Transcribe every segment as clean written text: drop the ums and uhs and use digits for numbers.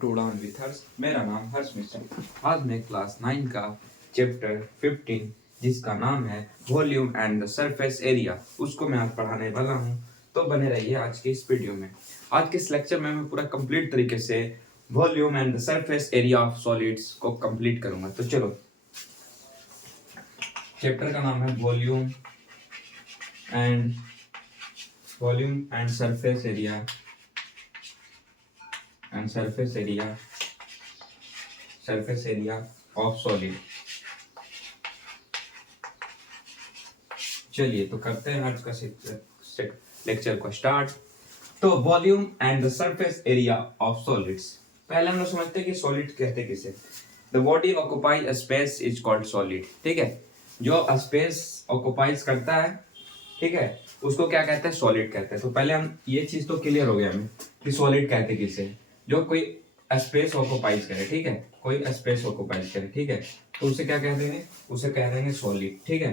To उड़ान with हर्ष। मेरा नाम हर्ष मिश्रा। आज मैं क्लास 9 का चैप्टर 15 जिसका नाम है volume and the surface area उसको मैं आज पढ़ाने वाला हूँ। तो बने रहिए आज के इस वीडियो में। आज के इस लेक्चर में मैं पूरा कंप्लीट तरीके से volume and the surface area of solids को कंप्लीट करूंगा। तो चलो, चैप्टर का नाम है volume and surface area surface area of solid। चलिए तो करते हैं आज का लेक्चर को स्टार्ट। तो volume and the surface area of solids. पहले हम लोग समझते हैं कि सॉलिड कहते किसे। The body occupy a space is called solid. ठीक है, जो स्पेस ऑक्युपाइज करता है, ठीक है, उसको क्या कहते हैं? सॉलिड कहते हैं। तो पहले हम ये चीज तो क्लियर हो गया हमें कि सॉलिड कहते किसे, जो कोई स्पेस ऑक्युपाइज करे। ठीक है, कोई स्पेस ऑक्युपाइज करे, ठीक है, तो उसे क्या कह देंगे? उसे कह देंगे सॉलिड। ठीक है,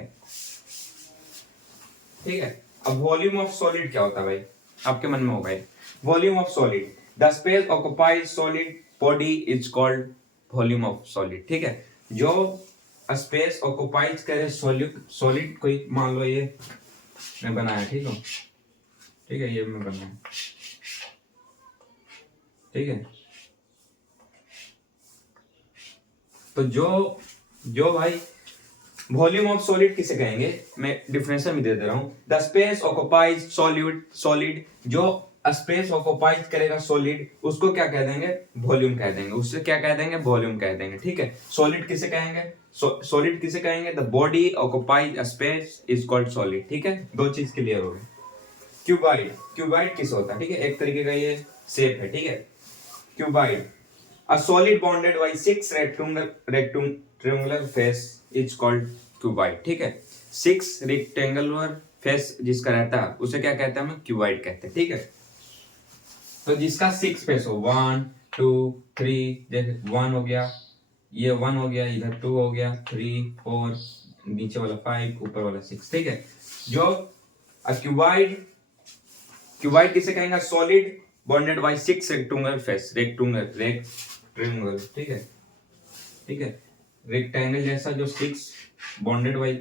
ठीक है। अब वॉल्यूम ऑफ सॉलिड क्या होता है भाई? आपके मन में होगा volume of solid, the space occupies solid body is called volume of solid. ठीक है, जो स्पेस ऑक्युपाइज करे सॉलिड कोई, मान लो ये मैं बनाया, ठीक है, ठीक है, ये मैं बनाया, ठीक है। तो जो भाई वॉल्यूम ऑफ सॉलिड किसे कहेंगे, मैं डिफिनेशन भी दे दे रहा हूं। द स्पेस ऑक्युपाइज सॉलिड, जो स्पेस ऑक्युपाइज करेगा सॉलिड, उसको क्या कह देंगे? वॉल्यूम कह देंगे। उससे क्या कह देंगे? वॉल्यूम कह देंगे। ठीक है, सॉलिड किसे कहेंगे? सॉलिड किसे कहेंगे? The body occupies space is called solid. ठीक है, दो चीज क्लियर हो गई। क्यूबाइड किस होता है? ठीक है, एक तरीके का ये शेप है। ठीक है, cuboid, a solid bounded by 6 rectangular face is called cuboid। ठीक है, 6 rectangular face जिसका रहता है उसे क्या कहते हैं? हम क्यूबाइड कहते हैं। ठीक है, तो जिसका 6 फेस हो, 1 2 3, जैसे 1 हो गया, ये 1 हो गया, इधर 2 हो गया, 3 4, नीचे वाला 5, ऊपर वाला 6। ठीक है, जो क्यूबाइड किसे कहेंगे? Solid bonded by 6 rectangular face, rectangle. ठीक है, ठीक है, रेक्टेंगल जैसा जो 6 बॉन्डेड बाय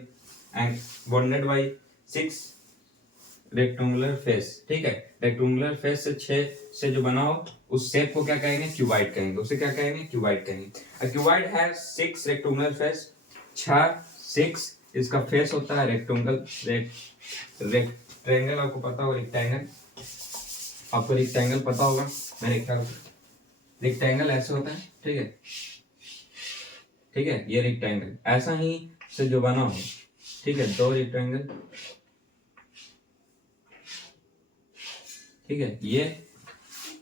6 रेक्टेंगुलर फेस। ठीक है, रेक्टेंगुलर फेस से 6 से जो बना हो उस शेप को क्या कहेंगे? क्यूबाइड कहेंगे। उसे क्या कहेंगे? क्यूबाइड कहेंगे। अ क्यूबाइड हैज 6 रेक्टेंगुलर फेस, 6 इसका फेस होता है रेक्टेंगल। रेक्टेंगल आपको पता होगा, रेक्टेंगल आपको रेक्टेंगल पता होगा, मेरे ख्याल से रेक्टेंगल ऐसे होता है। ठीक है, ठीक है, ये रेक्टेंगल ऐसा ही से जो बना हो, ठीक है, दो रेक्टेंगल, ठीक है, ये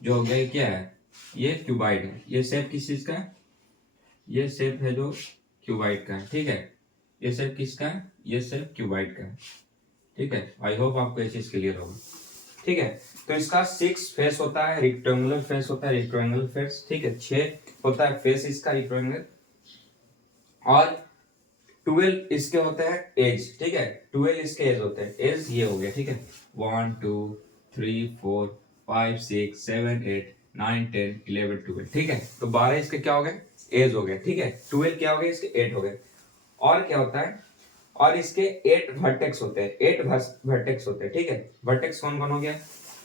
जो हो गया क्या है? ये क्यूबाइड है। ये शेप किस चीज का है? ये शेप है जो क्यूबाइड का है। ठीक है, ये शेप किसका है? ये शेप क्यूबाइड का है। ठीक है, आई होप आपको ये चीज क्लियर होगा। ठीक है, तो इसका 6 फेस होता है, रेक्टेंगुलर फेस होता है, रेक्टेंगुलर फेस। ठीक है, 6 होता है फेस इसका रेक्टेंगुलर, और 12 इसके होते हैं एज। ठीक है, 12 इसके एज होते हैं। एज ये हो गया। ठीक है, 1 2 3 4 5 6 7 8 9 10 11 12। ठीक है, तो 12 इसके क्या हो गए? एज हो गए। ठीक है, 12 क्या हो गए? इसके 8 हो गए। और क्या होता है? और इसके 8 वर्टेक्स होते हैं, 8 वर्टेक्स होते हैं। ठीक है, वर्टेक्स कौन कौन हो गया?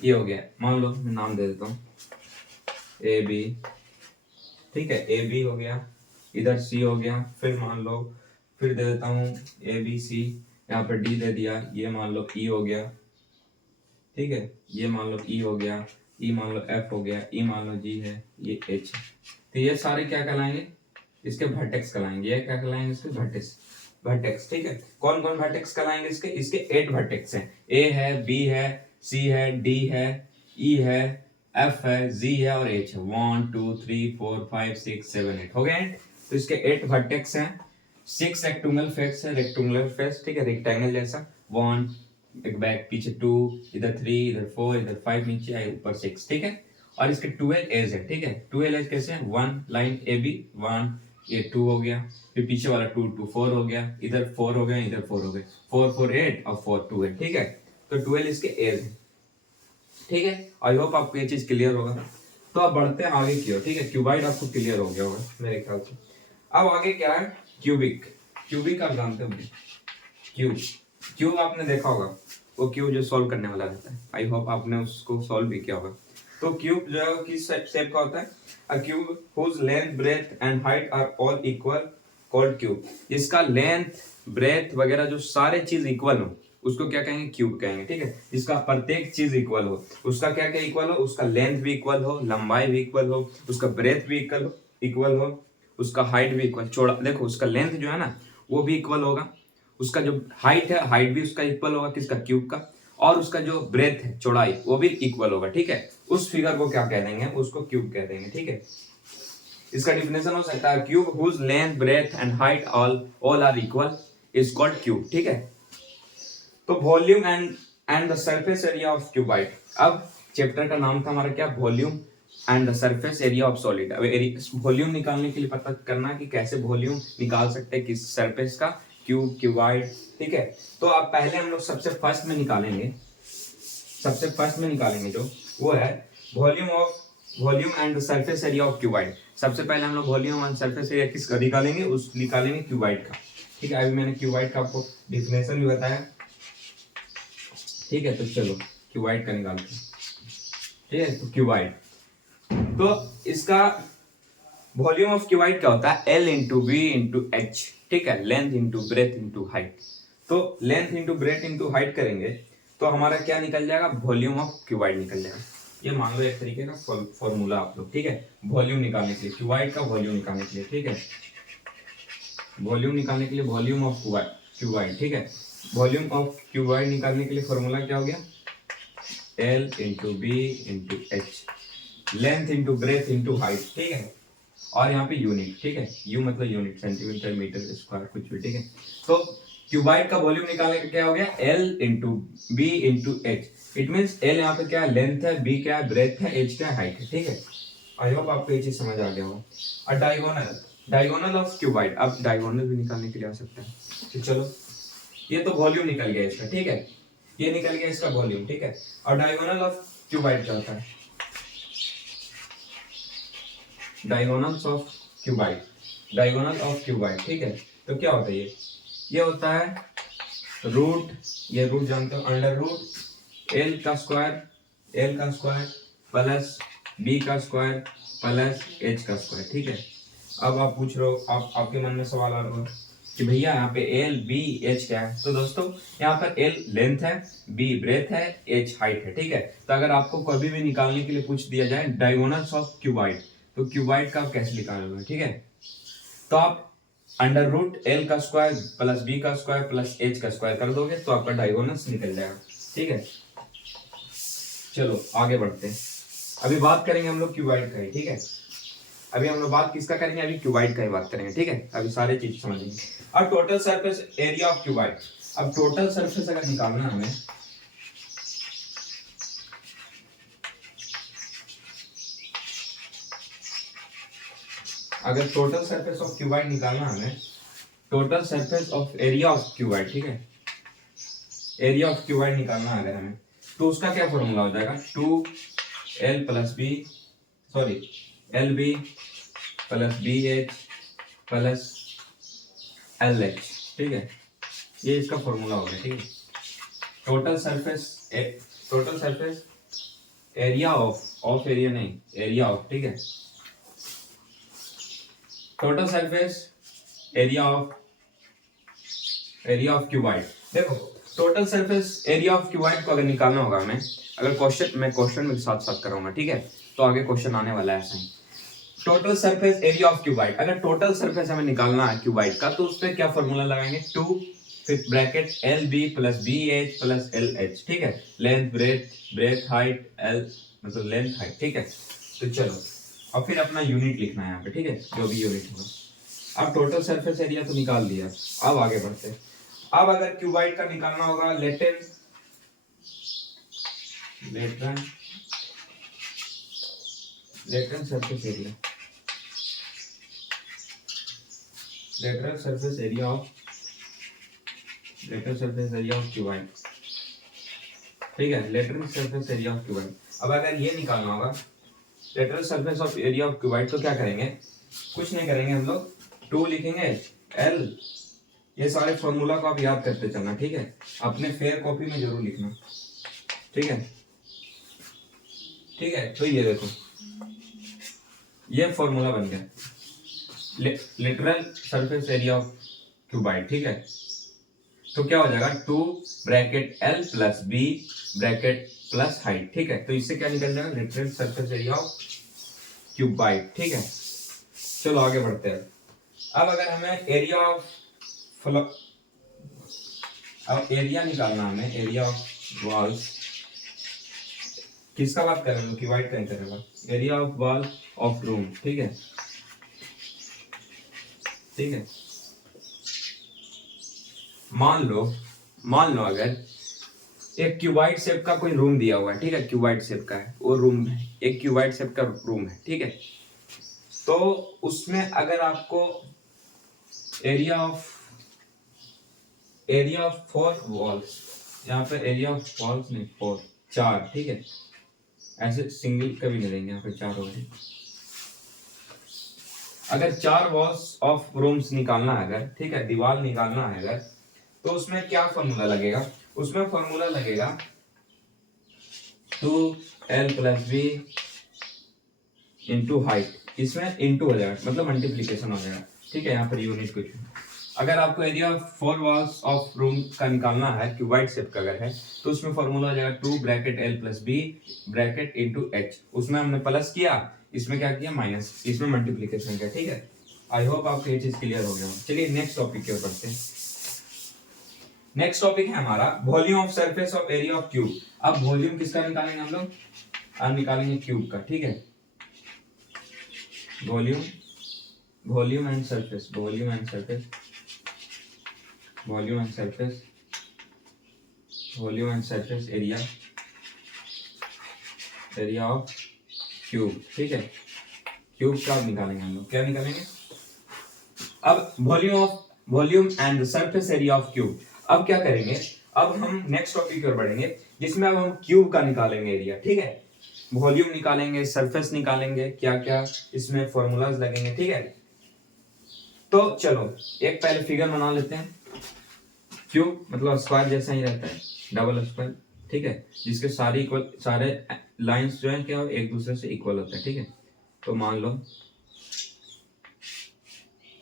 ये हो गया, मान लो मैं नाम दे देता हूँ, ए बी। ठीक है, ए बी हो गया, इधर सी हो गया, फिर मान लो, फिर दे देता हूँ ए बी सी, यहाँ पर डी दे दिया, ये मान लो ई हो गया। ठीक है, ये मान लो ई हो गया, ई मान लो एफ हो गया, ई मान लो जी है, ये एच है। तो ये सारे क्या कहलाएंगे? इसके वर्टेक्स कहलाएंगे। ये क्या कहलाएंगे? इसके वर्टेक्स। ठीक है, कौन कौन वर्टेक्स कहलाएंगे इसके? इसके 8 वर्टेक्स हैं। ए है, बी है, सी है, डी है, ई है, एफ है, जी है और एच है। 1 2 3 4 5 6 7 8 हो गए। तो इसके 8 वर्टेक्स हैं। 6 रेक्टेंगुलर फेस है, रेक्टेंगुलर फेस। ठीक है, रेक्टेंगल जैसा। 1 एक बैक, पीछे 2, इधर 3, इधर 4, इधर 5, नीचे आए, ऊपर 6। ठीक है, और इसके 12 एज है। ठीक है, 12 एज कैसे है? 1 लाइन ए बी, 1, ये 2 हो गया, फिर पीछे वाला 2 2 4 हो गया, इधर 4 हो गया, इधर 4 हो गए, 4 4 8 और 4 2 है। ठीक है, तो 12 इसके एज है। ठीक है, आई होप आपको ये चीज क्लियर होगा। तो अब बढ़ते हैं आगे की ओर, ठीक है। क्यूबाइड आपको क्लियर हो गया होगा मेरे ख्याल से। अब आगे क्या है, क्यूबिक। क्यूबिक आप जानते होंगे, क्यूब। क्यूब आपने देखा होगा, वो क्यूब जो सॉल्व करने वाला रहता है, आई होप आपने उसको सॉल्व भी किया होगा। तो क्यूब जो है किस शेप का होता है, a cube whose length breadth and height are all equal called cube. जिसका लेंथ ब्रेथ वगैरह जो सारे चीज इक्वल हो उसको क्या कहेंगे, क्यूब कहेंगे, ठीक है। जिसका प्रत्येक चीज इक्वल हो, उसका क्या क्या इक्वल हो, उसका लेंथ भी इक्वल हो, लंबाई भी इक्वल हो, उसका ब्रेथ भी इक्वल हो, उसका हाइट भी इक्वल, चौड़ा देखो उसका लेंथ जो है ना वो भी इक्वल होगा, उसका जो हाइट है हाइट भी उसका इक्वल होगा, किसका, क्यूब का, और उसका जो ब्रेथ है चौड़ाई वो भी इक्वल होगा, ठीक है। उस फिगर को क्या कह देंगे, उसको क्यूब कह देंगे, ठीक है। इसका डिफिनेशन हो सकता है cube whose length breadth and height all are equal is called cube, ठीक है। तो volume and the surface area of cuboid. अब चैप्टर का नाम था हमारा क्या, volume and the surface area of solid. अब वॉल्यूम निकालने के लिए पता करना कि कैसे वॉल्यूम निकाल सकते हैं किस सरफेस का, क्यूबाइड, ठीक है। तो अब पहले हम लोग सबसे फर्स्ट में निकालेंगे, जो वो है volume and the surface area of cuboid. सबसे पहले हम लोग वॉल्यूम एंड सरफेस एरिया किसका निकालेंगे, उस निकालेंगे क्यूबाइड का, ठीक है। अभी मैंने क्यूबाइड का आपको डिफिनेशन भी बताया, ठीक है। तो चलो क्यूबाइड का निकालते हैं, ठीक है। तो क्यूबाइड, तो इसका वॉल्यूम ऑफ क्यूबाइड क्या होता है, L into B into h, ठीक है। Length into breadth into height. तो length into breadth into height करेंगे तो हमारा क्या निकल जाएगा, वॉल्यूम ऑफ क्यूबाइड निकल जाएगा। ये मान लो एक तरीके का फॉर्मूला आप लोग, ठीक है। वॉल्यूम निकालने के लिए, क्यूबाइड का वॉल्यूम निकालने के लिए, ठीक है। वॉल्यूम निकालने के लिए वॉल्यूम ऑफ क्यूबाइड, ठीक है। वॉल्यूम ऑफ क्यूबाइड निकालने के लिए फॉर्मूला क्या हो गया, L into B into h, length into breadth into height, ठीक है। और यहाँ पे यूनिट, ठीक है। यू मतलब यूनिट, सेंटीमीटर मीटर स्क्वायर कुछ भी, ठीक है। तो क्यूबाइड का वॉल्यूम निकालने का क्या हो गया, L into B into h. It means L यहाँ पे क्या है, लेंथ है, B क्या है, ब्रेथ है, H क्या है, हाइट है, ठीक है। आई होप आपको ये चीज समझ आ गया होगा। और डायगोनल ऑफ क्यूबाइड, अब डायगोनल भी निकालने के लिए आ सकता है, तो चलो ये तो वॉल्यूम निकल गया इसका, ठीक है। ये निकल गया इसका वॉल्यूम, ठीक है। और डायगोनल ऑफ क्यूबाइड क्या होता है, डायगोनल्स ऑफ क्यूबाइड, ठीक है। तो क्या होता है ये होता है रूट, ये रूट जानते हो, अंडर रूट एल का स्क्वायर प्लस बी का स्क्वायर प्लस एच का स्क्वायर, ठीक है। अब आप पूछ रहे हो, आपके मन में सवाल आ रहा होगा कि भैया यहाँ पे एल बी एच क्या है। तो दोस्तों यहाँ पर एल लेंथ है, बी ब्रेथ है, एच हाइट है, ठीक है। तो अगर आपको कभी भी निकालने के लिए पूछ दिया जाए डायगोनल्स ऑफ क्यूबाइड, तो क्यूबाइड का आप कैसे निकालोगे, ठीक है। तो आप अंडर रूट एल का स्क्वायर प्लस बी का स्क्वायर प्लस एच का स्क्वायर कर दोगे तो आपका डायगोनल्स निकल जाएगा, ठीक है। चलो आगे बढ़ते हैं, अभी बात करेंगे हम लोग क्यूबाइड का ही, ठीक है। अभी हम लोग बात किसका करेंगे, अभी क्यूबाइड का ही बात करेंगे, ठीक है। अभी सारे चीज समझेंगे। अब total surface area of cuboid, अब टोटल सरफेस अगर निकालना हमें, अगर टोटल सरफेस ऑफ क्यूबाइड निकालना हमें, total surface of area of cuboid, ठीक है। एरिया ऑफ क्यूबाइड निकालना अगर हमें, तो उसका क्या फॉर्मूला हो जाएगा, 2L plus b, sorry LB plus BH plus LH, ठीक है। ये इसका फॉर्मूला होगा, ठीक है। Total surface area of area नहीं, एरिया ऑफ, ठीक है। Total surface area of cuboid. देखो total surface area of cuboid को अगर निकालना होगा हमें, अगर क्वेश्चन में साथ साथ कराऊंगा, ठीक है। तो आगे क्वेश्चन आने वाला है ऐसा ही। Total surface area of cuboid, अगर टोटल सरफेस हमें निकालना है क्यूबाइड का, तो उस पर क्या फॉर्मूला लगाएंगे, 2 फिर bracket LB plus BH plus LH, ठीक है। लेंथ ब्रेथ हाइट, L मतलब लेंथ हाइट, ठीक है। तो चलो अब फिर अपना यूनिट लिखना है यहाँ पे, ठीक है, जो भी यूनिट होगा। अब टोटल सरफेस एरिया तो निकाल दिया, अब आगे बढ़ते हैं। अब अगर क्यूबाइड का निकालना होगा lateral surface area, lateral surface area of cuboid, ठीक है। Lateral surface area of cuboid, अब अगर ये निकालना होगा lateral surface of area of cuboid, तो क्या करेंगे, कुछ नहीं करेंगे हम लोग, 2 लिखेंगे एल, ये सारे फॉर्मूला को आप याद करते चलना, ठीक है, अपने फेयर कॉपी में जरूर लिखना, ठीक है, ठीक है। तो ये देखो ये फॉर्मूला बन गया, lateral surface area of cuboid, ठीक है। तो क्या हो जाएगा, 2 bracket l plus b bracket plus height, ठीक है। तो इससे क्या निकल जाएगा, lateral surface area of cuboid, ठीक है। चलो आगे बढ़ते हैं। अब अगर हमें एरिया ऑफ अब एरिया निकालना, हमें एरिया ऑफ वॉल्स, किसका बात कर रहे हैं, क्यूबाइड का ही करेगा, area of wall of room, ठीक है, ठीक है। मान लो अगर एक क्यूबाइड शेप का कोई रूम दिया हुआ है, ठीक है, क्यूबाइड शेप का है वो रूम है, एक क्यूबाइड शेप का रूम है, ठीक है। तो उसमें अगर आपको एरिया ऑफ 4 वॉल्स, यहाँ पे एरिया ऑफ वॉल्स नहीं 4, 4, ठीक है, ऐसे सिंगल कभी नहीं देंगे, यहाँ पे 4 हो गए। अगर 4 वॉल्स ऑफ रूम्स निकालना है अगर, ठीक है, दीवार निकालना है अगर, तो उसमें क्या फॉर्मूला लगेगा, उसमें फॉर्मूला लगेगा 2l plus B into height, इसमें इंटू हो जाएगा मतलब मल्टीप्लीकेशन हो जाएगा, ठीक है। यहाँ पर यूनिट कुछ, अगर आपको एरिया 4 वॉल्स ऑफ रूम का निकालना है क्यूबाइड शेप का अगर है, तो उसमें फॉर्मूला हो जाएगा 2 bracket l plus b bracket into h, उसमें हमने प्लस किया, इसमें क्या किया माइनस, इसमें मल्टीप्लीकेशन किया, ठीक है। आई होप आपको ये चीज क्लियर हो गया। चलिए नेक्स्ट टॉपिक की ओर बढ़ते हैं। नेक्स्ट टॉपिक है हमारा volume of surface of area of cube. अब वॉल्यूम किसका निकालेंगे हम लोग, अब निकालेंगे क्यूब का, ठीक है। Volume and surface, volume and surface, volume and surface, volume and surface area of cube, ठीक है। क्यूब का निकालेंगे हम लोग, क्या निकालेंगे, अब volume and surface area of cube. अब क्या करेंगे, अब हम नेक्स्ट टॉपिक की ओर बढ़ेंगे, जिसमें अब हम क्यूब का निकालेंगे एरिया, ठीक है। वॉल्यूम निकालेंगे, सरफेस निकालेंगे, क्या क्या इसमें फॉर्मूलाज लगेंगे, ठीक है। तो चलो एक पहले फिगर बना लेते हैं। क्यूब मतलब स्क्वायर जैसा ही रहता है, डबल स्क्वायर, ठीक है, जिसके सारे लाइंस जो है क्या एक दूसरे से इक्वल होते हैं, ठीक है। तो मान लो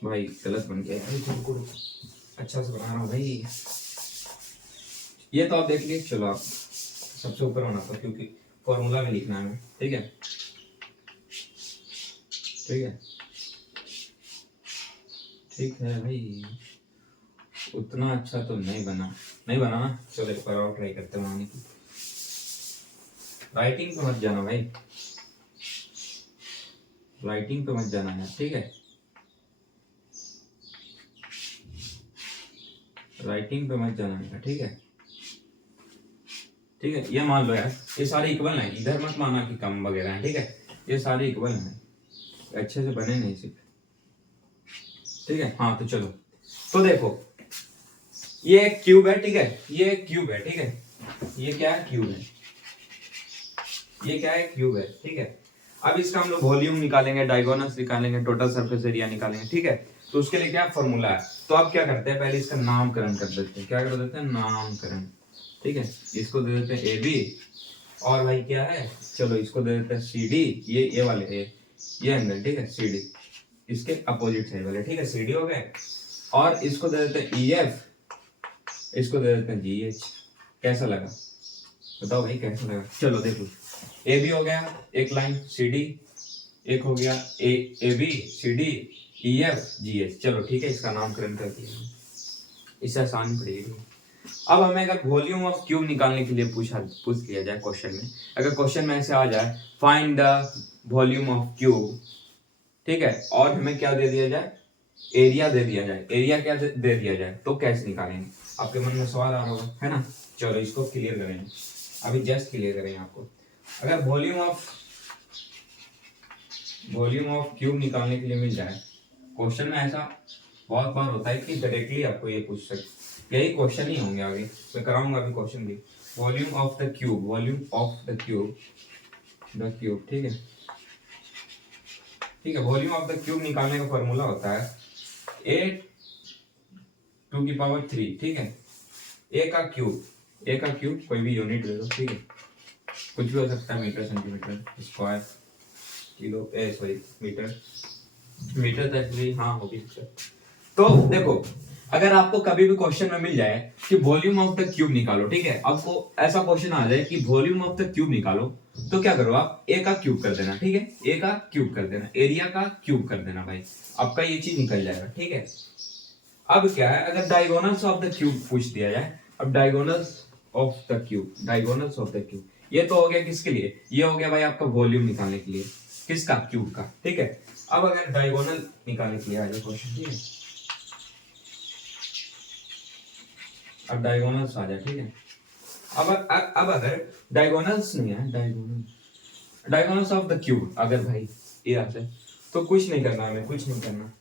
भाई गलत बन गया यार, अच्छा से बना रहा हूँ भाई, ये तो आप देख लीजिए। चलो आप सबसे ऊपर बनाता हूँ क्योंकि फॉर्मूला में लिखना है, ठीक है, ठीक है, ठीक है भाई, उतना अच्छा तो नहीं बना ना। चलो एक बार और ट्राई करते हैं बनाने की। राइटिंग पे मत जाना भाई, राइटिंग पे मत जाना है, ठीक है, राइटिंग पे मत जाना है, ठीक है, ठीक है। ये मान लो यार ये सारे इक्वल हैं, इधर मत माना कि कम वगैरह है, ठीक है, ये सारे इक्वल हैं, अच्छे से बने नहीं सिर्फ, ठीक है। हाँ तो चलो, तो देखो ये एक क्यूब है, ठीक है, ये एक क्यूब है, ठीक है, ये क्या है क्यूब है, ये क्या है क्यूब है, ठीक है। अब इसका हम लोग वॉल्यूम निकालेंगे, डायगोनल्स निकालेंगे, टोटल सरफेस एरिया निकालेंगे, ठीक है। तो उसके लिए क्या फॉर्मूला है, तो आप क्या करते हैं, पहले इसका नामकरण कर देते हैं, क्या कर देते हैं, नामकरण, ठीक है। इसको दे देते हैं ए बी, और भाई क्या है, चलो इसको दे देते हैं सी डी, ये वाले ये एंगल, ठीक है, सी डी, इसके अपोजिट साइड वाले, ठीक है, सी डी हो गए। और इसको दे देते हैं ई एफ, इसको दे देते हैं जी एच। कैसा लगा बताओ भाई, कैसा लगा। चलो देखो ए बी हो गया एक लाइन, सी डी एक हो गया, A B C D E F G H. चलो ठीक है, इसका नामकरण कर दिया, इससे आसानी पड़ेगी। अब हमें अगर वॉल्यूम ऑफ क्यूब निकालने के लिए पूछ लिया जाए क्वेश्चन में, अगर क्वेश्चन में ऐसे आ जाए find the volume of cube, ठीक है, और हमें क्या दे दिया जाए, एरिया दे दिया जाए, एरिया क्या दे दिया जाए, तो कैसे निकालेंगे। आपके मन में सवाल आ रहा होगा, है ना। चलो इसको क्लियर करेंगे, अभी जस्ट क्लियर करेंगे आपको। अगर वॉल्यूम ऑफ क्यूब निकालने के लिए मिल जाए, क्वेश्चन में ऐसा बहुत बार होता है कि डायरेक्टली आपको ये पूछ सकते, यही क्वेश्चन ही होंगे आगे, मैं कराऊंगा अभी क्वेश्चन भी। वॉल्यूम ऑफ द क्यूब, ठीक है, ठीक है। वॉल्यूम ऑफ द क्यूब निकालने का फॉर्मूला होता है a⁵, ठीक है। ए का क्यूब कोई भी यूनिट ले लो, ठीक है, कुछ भी हो सकता है, metre, centimetre, square, kilo, metre तक भी, हाँ हो भी सकता है। तो देखो, अगर आपको कभी भी क्वेश्चन में मिल जाए कि वॉल्यूम ऑफ द क्यूब निकालो, ठीक है, आपको ऐसा क्वेश्चन आ जाए कि वॉल्यूम ऑफ द क्यूब निकालो, तो क्या करो आप, ए का क्यूब कर देना, ठीक है, ए का क्यूब कर देना, एरिया का क्यूब कर देना भाई, आपका ये चीज निकल जाएगा, ठीक है। अब क्या है, अगर डायगोनल्स ऑफ द क्यूब पूछ दिया जाए, अब डायगोनल्स ऑफ द क्यूब, ये तो हो गया किसके लिए, ये हो गया भाई आपका वॉल्यूम निकालने के लिए, किसका, क्यूब का, ठीक है। अब अगर डायगोनल निकालने के लिए आ जाए क्वेश्चन, ठीक है, अब डायगोनल्स आ जाए, ठीक है। अब अगर डायगोनल्स नहीं है, डायगोनल्स ऑफ द क्यूब अगर भाई ये आ जाए, तो कुछ नहीं करना, हमें कुछ नहीं करना,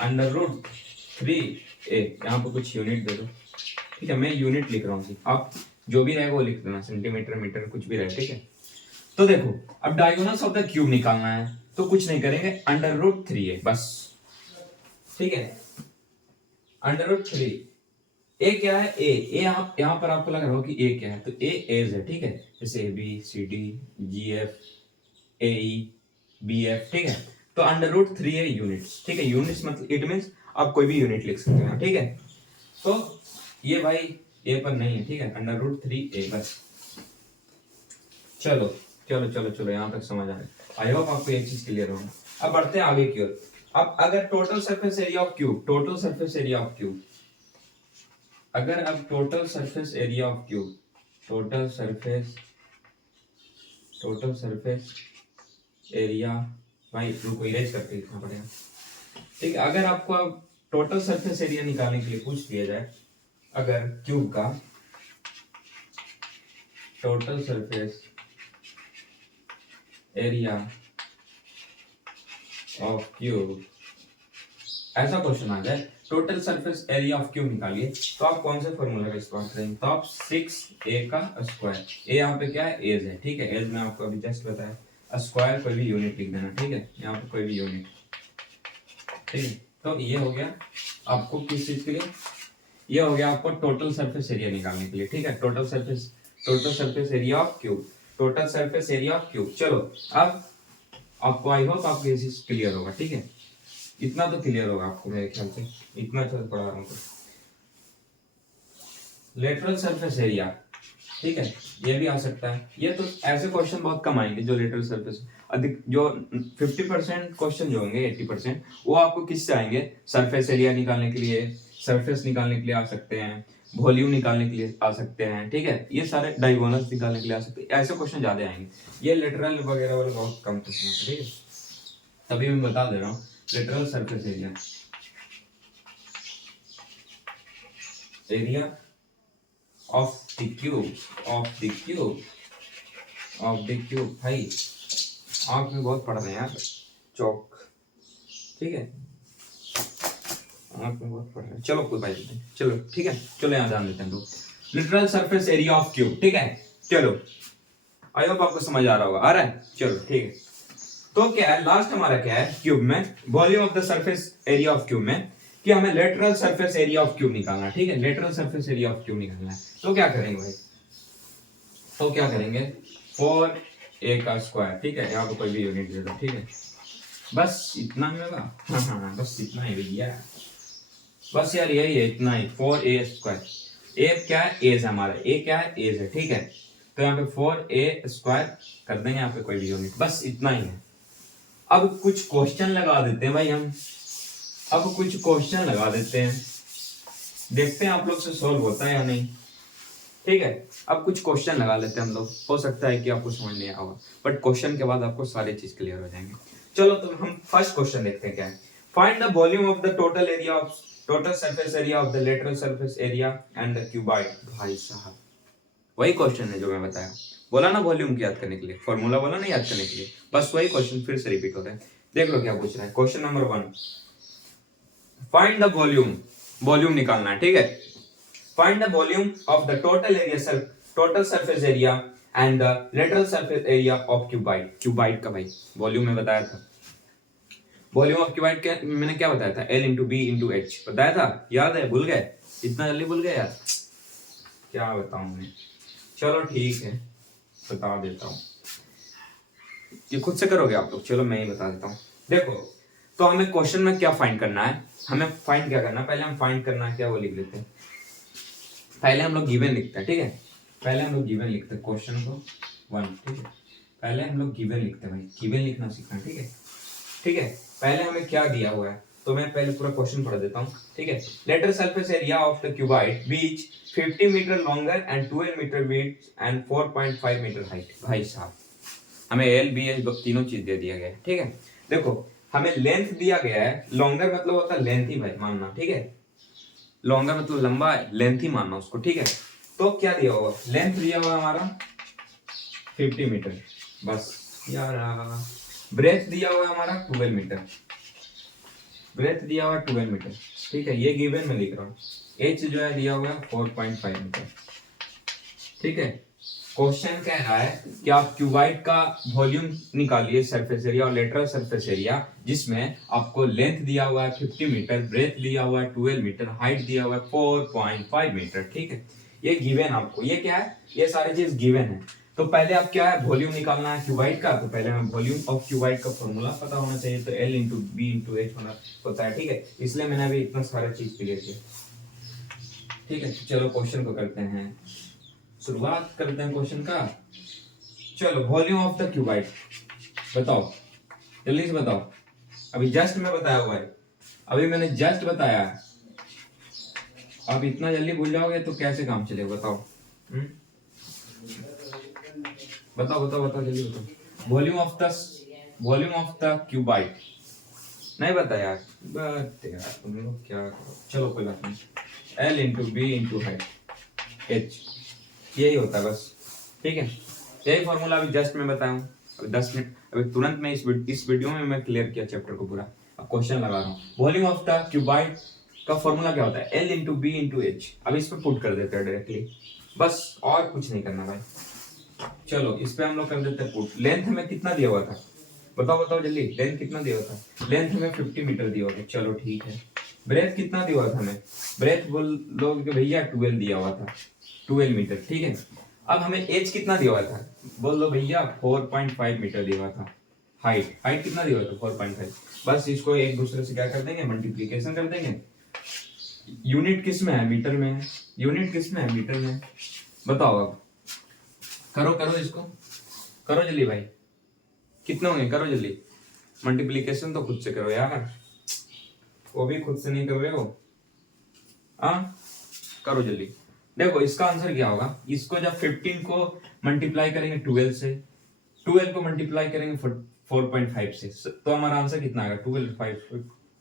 √3a, यहाँ पर कुछ यूनिट दे दो, ठीक है, मैं यूनिट लिख रहा हूँ, आप जो भी रहे वो लिख देना, सेंटीमीटर, मीटर, कुछ भी रहे, ठीक है। तो देखो, अब डायगोनल्स ऑफ द क्यूब निकालना है, तो कुछ नहीं करेंगे, √3a बस, ठीक है, √3, ए क्या है, ए यहाँ पर आपको लग रहा हो कि ए क्या है, तो ए एज है, ठीक है, जैसे ABCDGF AE BF, ठीक है, तो √3a यूनिट्स, ठीक है, यूनिट्स मतलब इट मींस आप कोई भी यूनिट लिख सकते हैं, ठीक है। तो ये भाई ए पर नहीं है, ठीक है, √3a बस। चलो चलो चलो चलो, यहाँ तक समझ आ रहा है, आई होप आपको एक चीज क्लियर होगा। अब बढ़ते हैं आगे की ओर। अब अगर total surface area of cube, अगर अब total surface area of cube, total surface area, भाई रुको इरेज करके लिखना पड़ेगा, ठीक है। अगर आपको अब टोटल सरफेस एरिया निकालने के लिए पूछ दिया जाए, अगर क्यूब का total surface area of cube, ऐसा क्वेश्चन आ जाए, total surface area of cube निकालिए, तो आप कौन से फॉर्मूला का इस्तेमाल करेंगे, तो आप 6a का स्क्वायर, ए यहाँ पे क्या है, एज है, ठीक है, एज में आपको अभी जस्ट बताया, स्क्वायर कोई भी यूनिट लिख देना, ठीक है, यहाँ पे कोई भी यूनिट, ठीक है। तो ये हो गया आपको किस चीज के लिए, ये हो गया आपको टोटल सरफेस एरिया निकालने के लिए, ठीक है, total surface area of cube, चलो अब आपको आई होप आपको ये चीज क्लियर होगा, ठीक है, इतना तो क्लियर होगा आपको मेरे ख्याल से, इतना अच्छा पढ़ा रहा हूँ। लेटरल सरफेस एरिया, ठीक है, ये भी आ सकता है, ये तो ऐसे क्वेश्चन बहुत कम आएंगे जो लेटरल सरफेस, अधिक जो 50% क्वेश्चन जो होंगे, 80% वो आपको किससे आएंगे, सरफेस एरिया निकालने के लिए, सरफेस निकालने के लिए आ सकते हैं, वॉल्यूम निकालने के लिए आ सकते हैं, ठीक है, ये सारे डायगोनल्स निकालने के लिए आ सकते हैं, ऐसे क्वेश्चन ज्यादा आएंगे, ये लेटरल वगैरह वाले बहुत कम क्वेश्चन, ठीक है, तभी मैं बता दे रहा हूँ। Lateral surface area of the cube, भाई आंख में बहुत पड़ रहे हैं यार चौक, ठीक है, आंख में बहुत पड़ रहे हैं, चलो कोई बात नहीं, चलो ठीक है, चलो यहाँ ध्यान देते हैं लोग, literal surface area of cube, ठीक है, चलो आई होप आपको समझ आ रहा होगा, आ रहा है, चलो ठीक है। तो क्या है, लास्ट हमारा क्या है क्यूब में, volume of the surface area of cube में, कि हमें lateral surface area of cube निकालना है, ठीक है, lateral surface area of cube निकालना है, तो क्या करेंगे भाई, तो क्या करेंगे, 4a का स्क्वायर, ठीक है, यहाँ पे कोई भी यूनिट दे दो, ठीक है, बस इतना ही होगा, हाँ बस इतना ही भैया, बस यार यही है, इतना ही, 4a स्क्वायर, ए क्या है, एज हमारा, ए क्या है, एज है, ठीक है, तो यहाँ पे 4a स्क्वायर कर देंगे, यहाँ पे कोई भी यूनिट, बस इतना ही है। अब कुछ क्वेश्चन लगा देते हैं भाई हम, देखते हैं आप लोग से सॉल्व होता है या नहीं, ठीक है, अब कुछ क्वेश्चन लगा लेते हैं हम लोग, हो सकता है कि आपको समझ नहीं आया, बट क्वेश्चन के बाद आपको सारी चीज क्लियर हो जाएंगे। चलो तो हम फर्स्ट क्वेश्चन देखते हैं क्या है, find the volume of the total surface area of the lateral surface area and the cuboid. भाई साहब वही क्वेश्चन है जो मैं बताया, बोला ना वॉल्यूम की याद करने के लिए, फॉर्मूला बोला ना याद करने के लिए, बस वही क्वेश्चन फिर से रिपीट हो रहा है। देख लो क्या पूछ रहा है, question number 1, find the volume निकालना है, ठीक है, find the volume of the total surface area and the lateral surface area of cuboid, cuboid का भाई वॉल्यूम में बताया था, वॉल्यूम ऑफ क्यूबाइड क्या मैंने क्या बताया था, L into B into h बताया था, याद है, भूल गए, इतना जल्दी भूल गए यार, क्या बताऊं मैं, चलो ठीक है बता देता हूँ, ये खुद से करोगे आप लोग, चलो मैं ही बता देता हूँ। देखो तो हमें क्वेश्चन में क्या फाइंड करना है, हमें फाइंड क्या करना है, पहले हम फाइंड करना है क्या वो लिख लेते हैं, पहले हम लोग गिवन लिखते हैं, ठीक है, पहले हम लोग गिवन लिखते हैं क्वेश्चन को 1, ठीक है, पहले हम लोग गिवन लिखते हैं भाई, गिवन लिखना सीखना, ठीक है, ठीक है, पहले हमें क्या दिया हुआ है, तो मैं पहले पूरा क्वेश्चन पढ़ देता हूँ, ठीक है, lateral surface area of the cuboid बीच 50 metre longer and 12 metre width and 4.5 metre height. भाई साहब हमें एल बी एच तीनों चीज दे दिया गया है, ठीक है, देखो हमें लेंथ दिया गया है, लॉन्गर मतलब होता है लेंथ ही भाई मानना, ठीक है, लॉन्गर मतलब लंबा है, लेंथ ही मानना उसको, ठीक है, तो क्या दिया हुआ, लेंथ दिया हुआ हमारा 50 मीटर, बस यार, ब्रेथ दिया हुआ हमारा 12 मीटर, ब्रेथ दिया हुआ 12 मीटर, ठीक है, ये गिवन में लिख रहा हूँ, एच जो है दिया हुआ है 4.5 मीटर, ठीक है, क्वेश्चन कह रहा है कि आप क्यूबाइड का वॉल्यूम निकालिए, सरफेस एरिया और लेटरल सरफेस एरिया, जिसमें आपको लेंथ दिया हुआ है 50 मीटर, ब्रेथ दिया हुआ है 12 मीटर, हाइट दिया हुआ है 4.5 मीटर, ठीक है, ये गिवन आपको, ये क्या है, ये सारी चीज गिवन है, तो पहले आप क्या है वॉल्यूम निकालना है क्यूबाइड का, तो पहले हमें वॉल्यूम ऑफ क्यूबाइड का फॉर्मूला पता होना चाहिए, तो L into B into H होता है, ठीक है, इसलिए मैंने अभी इतना सारा चीज क्लियर किया, ठीक है, चलो क्वेश्चन को करते हैं, शुरुआत करते हैं क्वेश्चन का, चलो वॉल्यूम ऑफ द क्यूबाइड बताओ, जल्दी से बताओ, अभी जस्ट मैं बताया हुआ है, अभी मैंने जस्ट बताया, अब इतना जल्दी भूल जाओगे तो कैसे काम चलेगा, बताओ, बताओ बताओ बताओ जल्दी बताओ, वॉल्यूम ऑफ द क्यूबाइड, नहीं बताया यार, बट यार तुम लोग क्या करो, चलो कोई बात नहीं, L into B into height H, यही होता है बस, ठीक है, यही फॉर्मूला अभी जस्ट मैं बताया हूँ, अभी 10 मिनट, अभी तुरंत में इस वीडियो में मैं क्लियर किया चैप्टर को पूरा, अब क्वेश्चन लगा रहा हूँ, वॉल्यूम ऑफ द क्यूबाइड का फॉर्मूला क्या होता है, L into B into H, अब इस पे पुट कर देते हैं डायरेक्टली, बस और कुछ नहीं करना भाई, चलो इस पे हम लोग कर देते हैं पुट, लेंथ हमें कितना दिया हुआ था, बताओ बताओ जल्दी, लेंथ कितना दिया हुआ था, लेंथ हमें 50 मीटर दिया हुआ था, चलो ठीक है, ब्रेथ कितना दिया हुआ था हमें, ब्रेथ बोल लो कि भैया 12 दिया हुआ था, 12 मीटर, ठीक है, अब हमें एच कितना दिया हुआ था, बोल लो भैया 4.5 मीटर दिया हुआ था, हाइट हाइट कितना दिया हुआ था 4.5, बस इसको एक दूसरे से क्या कर देंगे, मल्टीप्लीकेशन कर देंगे, यूनिट किस में है, मीटर में है, यूनिट किस में है, मीटर में, बताओ अब, करो करो इसको, करो जल्दी भाई, कितने होंगे करो जल्दी, मल्टीप्लीकेशन तो खुद से करो यार, वो भी खुद से नहीं कर रहे हो, हाँ करो जल्दी, देखो इसका आंसर क्या होगा, इसको जब 15 को मल्टीप्लाई करेंगे 12 से, 12 को मल्टीप्लाई करेंगे 4.5 से, तो हमारा आंसर कितना आएगा, 12 5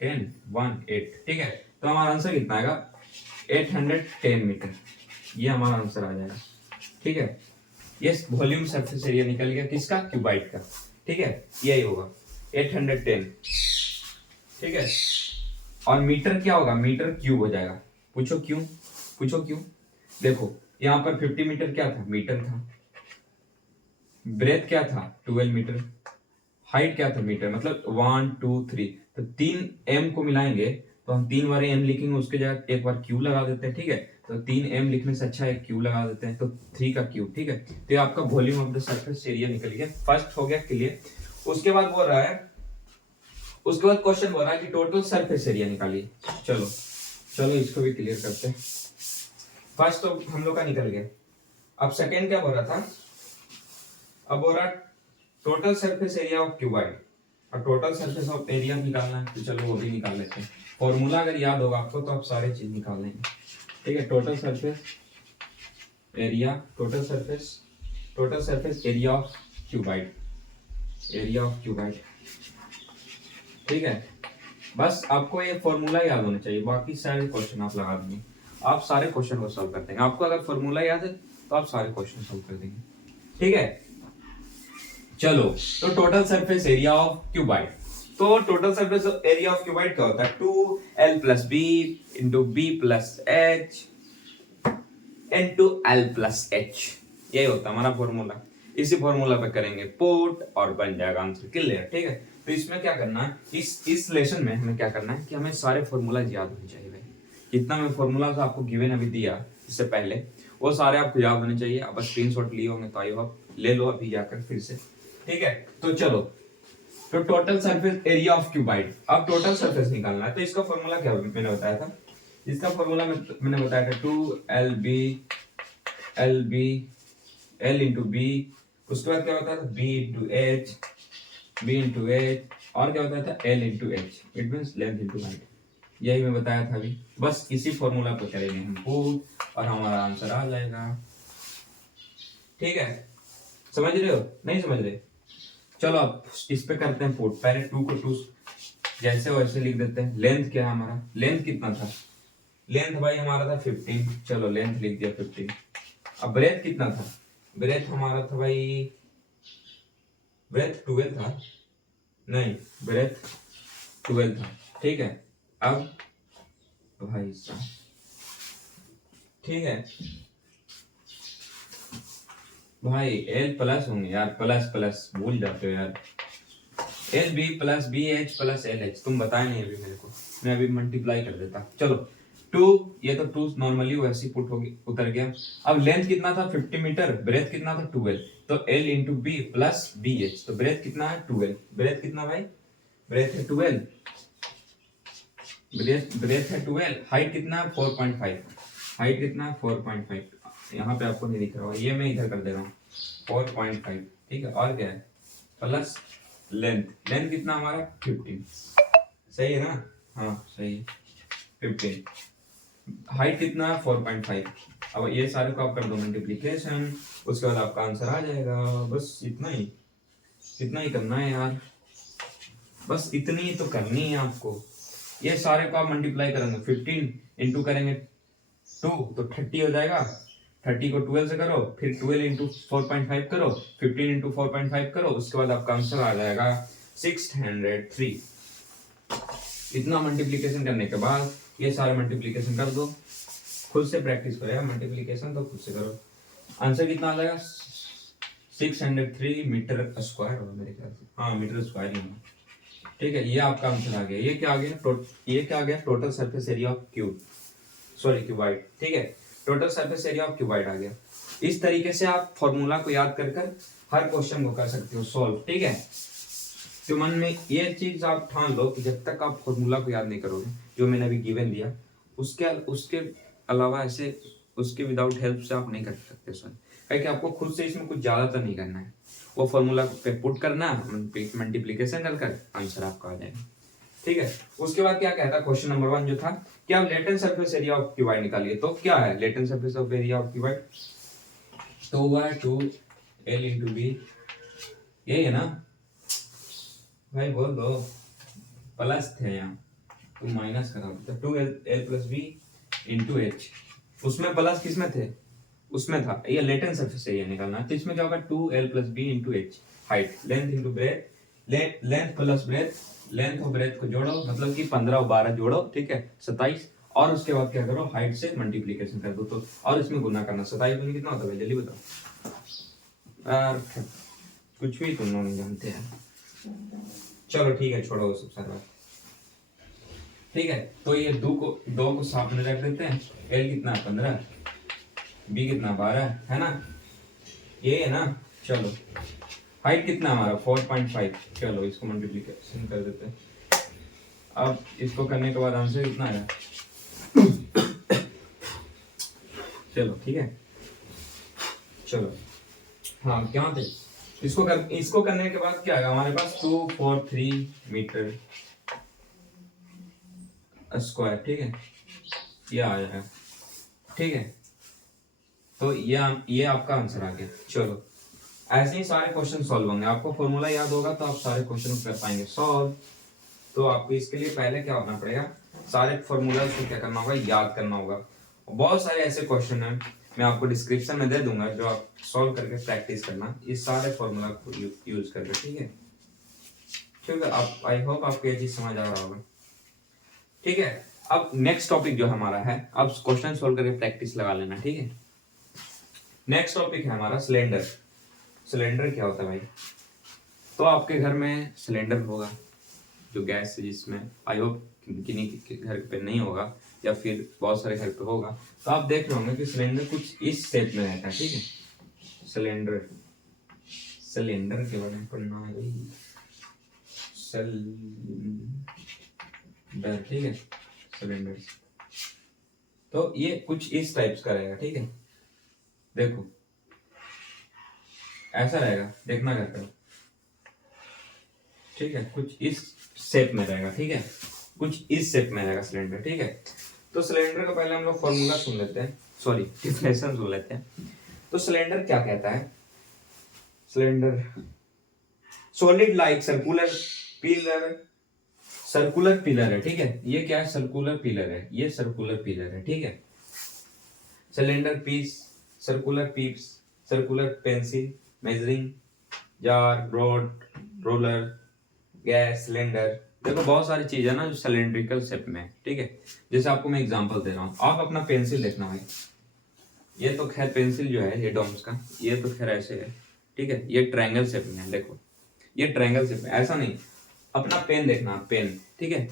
10 1 8, ठीक है, तो हमारा आंसर कितना आएगा 810 मीटर, ये हमारा आंसर आ जाएगा, ठीक है, ये वॉल्यूम सरफेस एरिया निकल गया किसका, क्यूबाइड का, ठीक है, यही होगा 810, ठीक है, और मीटर क्या होगा, मीटर क्यूब हो जाएगा, पूछो क्यों, पूछो क्यों, देखो यहाँ पर 50 मीटर क्या था, मीटर था, ब्रेथ क्या था 12 मीटर, हाइट क्या था मीटर, मतलब 1 2 3, तो 3 m को मिलाएंगे तो हम 3 बार m लिखेंगे, उसके जगह एक बार क्यूब लगा देते हैं, ठीक है, तो 3 m लिखने से अच्छा एक क्यूब लगा देते हैं, तो 3 का क्यूब, ठीक है, तो ये आपका volume of the surface area निकल गया, फर्स्ट हो गया क्लियर, उसके बाद बोल रहा है, उसके बाद क्वेश्चन बोल रहा है कि टोटल सरफेस एरिया निकालिए, चलो चलो इसको भी क्लियर करते हैं, फर्स्ट तो हम लोग का निकल गया, अब सेकेंड क्या बोल रहा था, अब बोल रहा total surface area of cuboid, और टोटल सरफेस ऑफ एरिया निकालना है, तो चलो वो भी निकाल लेते हैं, फॉर्मूला अगर याद होगा आपको तो आप सारे चीज निकाल लेंगे, ठीक है, total surface area, total surface area of cuboid, area of cuboid, ठीक है, बस आपको ये फॉर्मूला याद होना चाहिए, बाकी सारे क्वेश्चन आप लगा देंगे, आप सारे क्वेश्चन को सॉल्व कर देंगे, आपको अगर फॉर्मूला याद है तो आप सारे क्वेश्चन सॉल्व कर देंगे, ठीक है, चलो तो total surface area of cuboid, तो total surface area of cuboid क्या होता है, 2l plus B into B plus h into l plus h, यही होता है हमारा फॉर्मूला। इसी फॉर्मूला पे करेंगे पुट और बन जाएगा आंसर क्लियर। ठीक है, तो इसमें क्या करना है, इस लेसन में हमें क्या करना है कि हमें सारे फॉर्मूला याद होने चाहिए भाई। जितना मैं फॉर्मूला आपको गिवन अभी दिया इससे पहले वो सारे आपको याद होने चाहिए। अब स्क्रीनशॉट लिए होंगे तो आइए आप ले लो अभी जाकर फिर से। ठीक है, तो चलो, तो total surface area of cuboid, अब टोटल सरफेस निकालना है। तो इसका फॉर्मूला क्या मैंने बताया था, इसका फॉर्मूला मैंने बताया था 2 L इंटू बी, उसके बाद क्या होता था B इंटू एच, और क्या होता था L into h, it means length into height. यही मैं बताया था अभी। बस इसी फॉर्मूला पर करेंगे हम पुट और हमारा आंसर आ जाएगा। ठीक है, समझ रहे हो नहीं समझ रहे? चलो अब इस पे करते हैं पुट। पहले 2 को 2 जैसे वैसे लिख देते हैं। लेंथ क्या है हमारा, लेंथ कितना था, लेंथ भाई हमारा था 15, चलो लेंथ लिख दिया 15। अब ब्रेथ कितना था, ब्रेथ हमारा था भाई, ब्रेथ 12 था, नहीं ब्रेथ 12 था। ठीक है, अब भाई साहब, ठीक है भाई एल प्लस होंगे यार, प्लस प्लस भूल जाते हो यार, L B plus B H plus L H, तुम बताए नहीं अभी मेरे को, मैं अभी मल्टीप्लाई कर देता। चलो 2, ये तो 2 नॉर्मली वैसे ही पुट हो गया, उतर गया। अब लेंथ कितना था 50 मीटर, ब्रेथ कितना था 12, तो L into B plus B H, तो ब्रेथ कितना है 12, ब्रेथ कितना भाई, ब्रेथ है 12, ब्रेथ है 12, हाइट कितना है 4.5, हाइट कितना है 4.5, यहाँ पे आपको नहीं दिख रहा होगा, ये मैं इधर कर दे रहा हूँ 4.5। ठीक है, और क्या है प्लस लेंथ, लेंथ कितना हमारा 15, सही है ना, हाँ सही है 15, हाइट कितना है 4.5। अब ये सारे को आप कर दो मल्टीप्लीकेशन, उसके बाद आपका आंसर आ जाएगा। बस इतना ही करना है यार, बस इतनी ही तो करनी है आपको। ये सारे को आप मल्टीप्लाई करेंगे, 15 इंटू करेंगे 2 तो 30 हो जाएगा, 30 को 12 से करो, फिर 12 इंटू 4.5 करो, 15 इंटू 4.5 करो, उसके बाद आपका आंसर आ जाएगा 603। इतना मल्टीप्लीकेशन करने के बाद ये सारे मल्टीप्लीकेशन कर दो, खुद से प्रैक्टिस करो यार, मल्टीप्लीकेशन तो खुद से करो। आंसर कितना आ जाएगा 603 मीटर स्क्वायर होगा मेरे ख्याल से, हाँ मीटर स्क्वायर ही होगा। ठीक है, ये आपका आंसर आ गया। ये क्या आ गया, ये क्या आ गया, total surface area of cube, sorry cuboid. ठीक है, total surface area of cuboid आ गया। इस तरीके से आप फॉर्मूला को याद कर हर क्वेश्चन को कर सकते हो सॉल्व। ठीक है, तो मन में ये चीज आप ठान लो कि जब तक आप फॉर्मूला को याद नहीं करोगे जो मैंने अभी गिवन दिया, उसके अलावा ऐसे उसके विदाउट हेल्प से आप नहीं कर सकते सॉल्व। क्योंकि आपको खुद से इसमें कुछ ज्यादातर नहीं करना है, वो फॉर्मूला पे पुट करना, मल्टीप्लीकेशन कर आंसर आपका आ जाएगा। ठीक है, उसके बाद क्या कहता है क्वेश्चन नंबर 1 जो था कि आप latent surface area of cuboid निकालिए। तो क्या है latent surface of area of cuboid, तो हुआ 2L इंटू बी, यही है ना भाई, बोल दो, प्लस थे यहाँ तो माइनस करा, तो 2L plus B into H, उसमें प्लस किसमें थे, उसमें था, ये लेटेंट सरफेस एरिया निकालना है। तो इसमें क्या होगा 2L plus B into H, height, length into breadth, length plus breadth, length और ब्रेथ को जोड़ो, मतलब कि 15 और 12 जोड़ो, ठीक है 27, और उसके बाद क्या करो हाइट से मल्टीप्लीकेशन कर दो, तो और इसमें गुना करना। 27 में कितना होता है जल्दी बताओ यार, कुछ भी तुम लोग नहीं जानते हैं। चलो ठीक है, छोड़ो वो सब सारा। ठीक है, तो ये दो को साथ में रख देते हैं। L कितना 15, B कितना 12 है ना, ये है ना। चलो हाइट कितना हमारा 4.5, चलो इसको मल्टीप्लीकेशन कर देते हैं। अब इसको करने के बाद आंसर कितना आया, चलो ठीक है, चलो हाँ क्या थे, इसको करने के बाद क्या आएगा हमारे पास 243 मीटर स्क्वायर। ठीक है, ये आ जाएगा। ठीक है, तो ये आपका आंसर आ गया। चलो ऐसे ही सारे क्वेश्चन सॉल्व होंगे, आपको फॉर्मूला याद होगा तो आप सारे क्वेश्चन कर पाएंगे सॉल्व। तो आपको इसके लिए पहले क्या होना पड़ेगा, सारे फॉर्मूला को क्या करना होगा, याद करना होगा। बहुत सारे ऐसे क्वेश्चन हैं, मैं आपको डिस्क्रिप्शन में दे दूंगा, जो आप सॉल्व करके प्रैक्टिस करना इस सारे फॉर्मूला को यूज करके। ठीक है, ठीक है, आप आई होप आपको ये चीज समझ आ रहा होगा। ठीक है, अब नेक्स्ट टॉपिक जो हमारा है, अब क्वेश्चन सॉल्व करके प्रैक्टिस लगा लेना। ठीक है, नेक्स्ट टॉपिक है हमारा सिलेंडर। सिलेंडर क्या होता है भाई? तो आपके घर में सिलेंडर होगा जो गैस जिसमें, आई होप किन्हीं के घर पे नहीं होगा या फिर बहुत सारे घर पे होगा। तो आप देख रहे होंगे कि सिलेंडर कुछ इस शेप में रहता है, ठीक है। सिलेंडर, सिलेंडर के बारे में पढ़ना है भाई, सिलेंडर, ठीक है, सिलेंडर। तो ये कुछ इस टाइप्स का रहेगा, ठीक है। देखो ऐसा रहेगा, देखना करते हो, ठीक है, कुछ इस शेप में रहेगा, ठीक है, कुछ इस शेप में रहेगा सिलेंडर, ठीक है। तो सिलेंडर का पहले हम लोग फॉर्मूला सुन लेते हैं, सॉरी डिफिनेशन सुन लेते हैं। तो सिलेंडर क्या कहता है? Cylinder solid like circular pillar, circular pillar है, ठीक है। ये क्या है? सर्कुलर पिलर है, ये सर्कुलर पिलर है, ठीक है। Cylinder piece, circular piece, circular pencil, measuring jar, rod, roller, gas cylinder. देखो बहुत सारी चीज है ना जो सिलेंड्रिकल शेप में है, ठीक है। जैसे आपको मैं एग्जांपल दे रहा हूँ, आप अपना पेंसिल देखना भाई। ये तो खैर पेंसिल जो है ये डॉम्स का, ये तो खैर ऐसे है, ठीक है। ये ट्रायंगल शेप में है, देखो ये ट्रायंगल शेप में, ऐसा नहीं। अपना पेन देखना, पेन, ठीक है,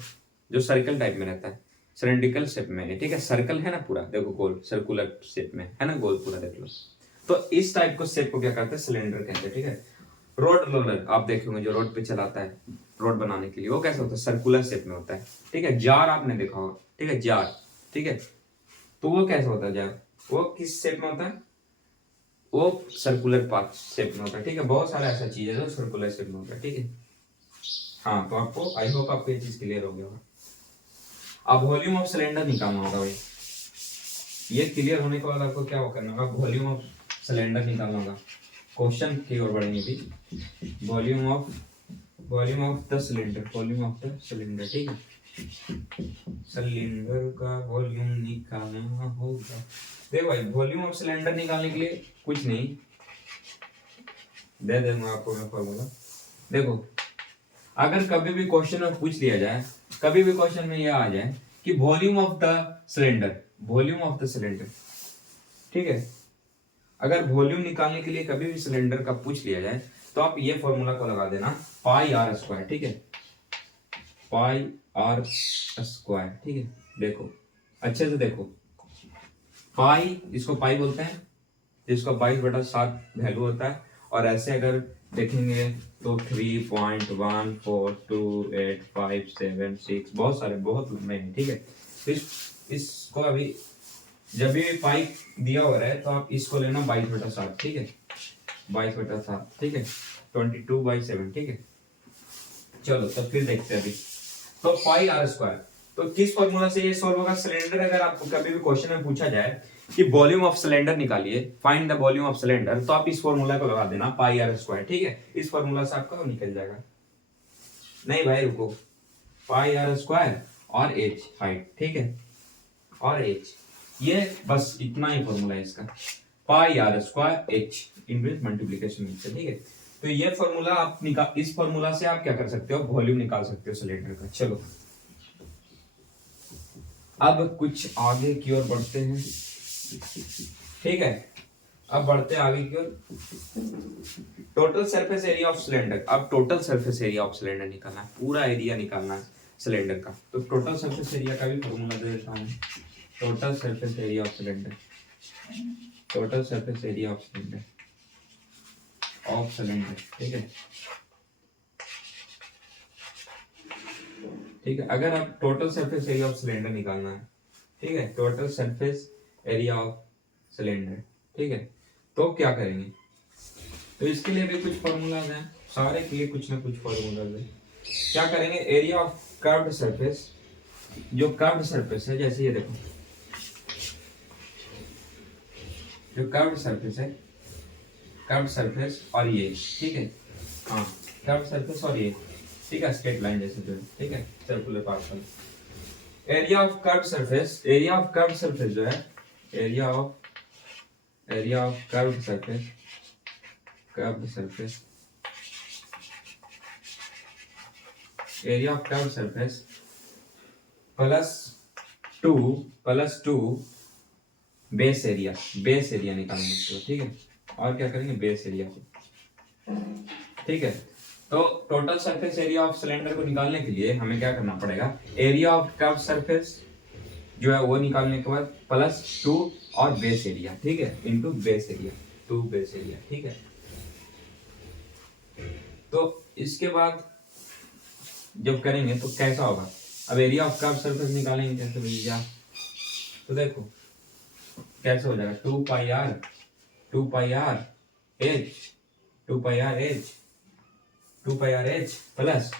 जो सर्कल टाइप में रहता है, सिलेंड्रिकल शेप में है, ठीक है। सर्कल है ना पूरा, देखो गोल सर्कुलर शेप में है ना, गोल पूरा देख लो। तो इस टाइप को शेप को क्या कहते हैं? सिलेंडर कहते हैं, ठीक है। रोड रोलर आप देखोगे जो रोड पे चलाता है रोड बनाने के लिए, वो कैसा होता है? सर्कुलर शेप में होता है, ठीक है। जार आपने देखा होगा, ठीक है, जार, ठीक है। तो वो कैसा होता है जार? वो किस शेप में होता है? वो सर्कुलर पाथ शेप में होता है, ठीक है। बहुत सारा ऐसा चीज है जो सर्कुलर शेप में होता है, ठीक है। हाँ, तो आपको आई होप आपको ये चीज क्लियर हो गया होगा। अब वॉल्यूम ऑफ सिलेंडर निकालना होगा भाई। ये क्लियर होने के बाद आपको क्या करना होगा? वॉल्यूम ऑफ सिलेंडर निकालना होगा। क्वेश्चन की ओर बढ़ेंगे भी, volume of the cylinder, volume of the cylinder, ठीक है। सिलेंडर का वॉल्यूम निकालना होगा। देखो भाई वॉल्यूम ऑफ सिलेंडर निकालने के लिए कुछ नहीं, दे दूंगा आपको मैं फॉर्मूला। देखो अगर कभी भी क्वेश्चन में पूछ लिया जाए, कभी भी क्वेश्चन में यह आ जाए कि volume of the cylinder, volume of the cylinder, ठीक है। अगर वॉल्यूम निकालने के लिए कभी भी सिलेंडर का पूछ लिया जाए तो आप ये फॉर्मूला को लगा देना, पाई आर स्क्वायर, ठीक है, पाई आर स्क्वायर, ठीक है। देखो अच्छे से देखो, पाई, इसको पाई बोलते हैं, जिसका 22/7 वैल्यू होता है। और ऐसे अगर देखेंगे तो 3.142857 बहुत सारे, बहुत लंबे हैं, ठीक है। तो इसको अभी जब भी पाई दिया हो रहा है तो आप इसको लेना 22/7, ठीक है, 22/7, ठीक है, 22/7, ठीक है। चलो तो फिर देखते हैं अभी। तो पाई आर स्क्वायर, तो किस फॉर्मूला से ये सॉल्व होगा? सिलेंडर अगर आपको कभी भी क्वेश्चन में पूछा जाए कि वॉल्यूम ऑफ सिलेंडर निकालिए, find the volume of cylinder, तो आप इस फॉर्मूला को लगा देना, पाई आर स्क्वायर, ठीक है। इस फॉर्मूला से आपका निकल जाएगा। नहीं भाई रुको, पाई आर स्क्वायर और एच हाइट, ठीक है, और एच, ये बस इतना ही फॉर्मूला है इसका, pi r square h inverse multiplication से, ठीक है। तो ये फॉर्मूला आप निकाल, इस फॉर्मूला से आप क्या कर सकते हो? वॉल्यूम निकाल सकते हो सिलेंडर का। चलो अब कुछ आगे की ओर बढ़ते हैं, ठीक है। अब बढ़ते हैं आगे की ओर। Total surface area of cylinder, अब total surface area of cylinder निकालना है, पूरा एरिया निकालना है सिलेंडर का। तो टोटल सरफेस एरिया का भी फॉर्मूला दे देता हूँ, total surface area of cylinder, total surface area of cylinder, ठीक है, ठीक है। अगर आप total surface area of cylinder निकालना है, ठीक है, total surface area of cylinder, ठीक है, तो क्या करेंगे? तो इसके लिए भी कुछ फॉर्मूलाज हैं, सारे के लिए कुछ ना कुछ फॉर्मूलाज है। क्या करेंगे? एरिया ऑफ कर्व्ड सरफेस, जो कर्व्ड सरफेस है, जैसे ये देखो, जो कर्व्ड सरफेस है, कर्व्ड सरफेस और ये, ठीक है, हाँ, कर्व्ड सरफेस और ये, ठीक है, स्ट्रेट लाइन जैसे जो है, ठीक है, circular parcel. Area of curved surface, area of curved surface जो है, area of curved surface, curved surface, area of curved surface plus 2 base area, base area निकालना है, ठीक है। और क्या करेंगे, बेस एरिया को, ठीक है। तो total surface area of cylinder को निकालने के लिए हमें क्या करना पड़ेगा, एरिया ऑफ कर्व सरफेस जो है वो निकालने के बाद प्लस 2 और बेस एरिया, ठीक है, into base area, 2 base area, ठीक है। तो इसके बाद जब करेंगे तो कैसा होगा, अब एरिया ऑफ कर्व सरफेस निकालेंगे कैसे भैया, तो देखो कैसे हो जाएगा, 2 pi r, 2 pi r h, 2 pi r h, 2 pi r h plus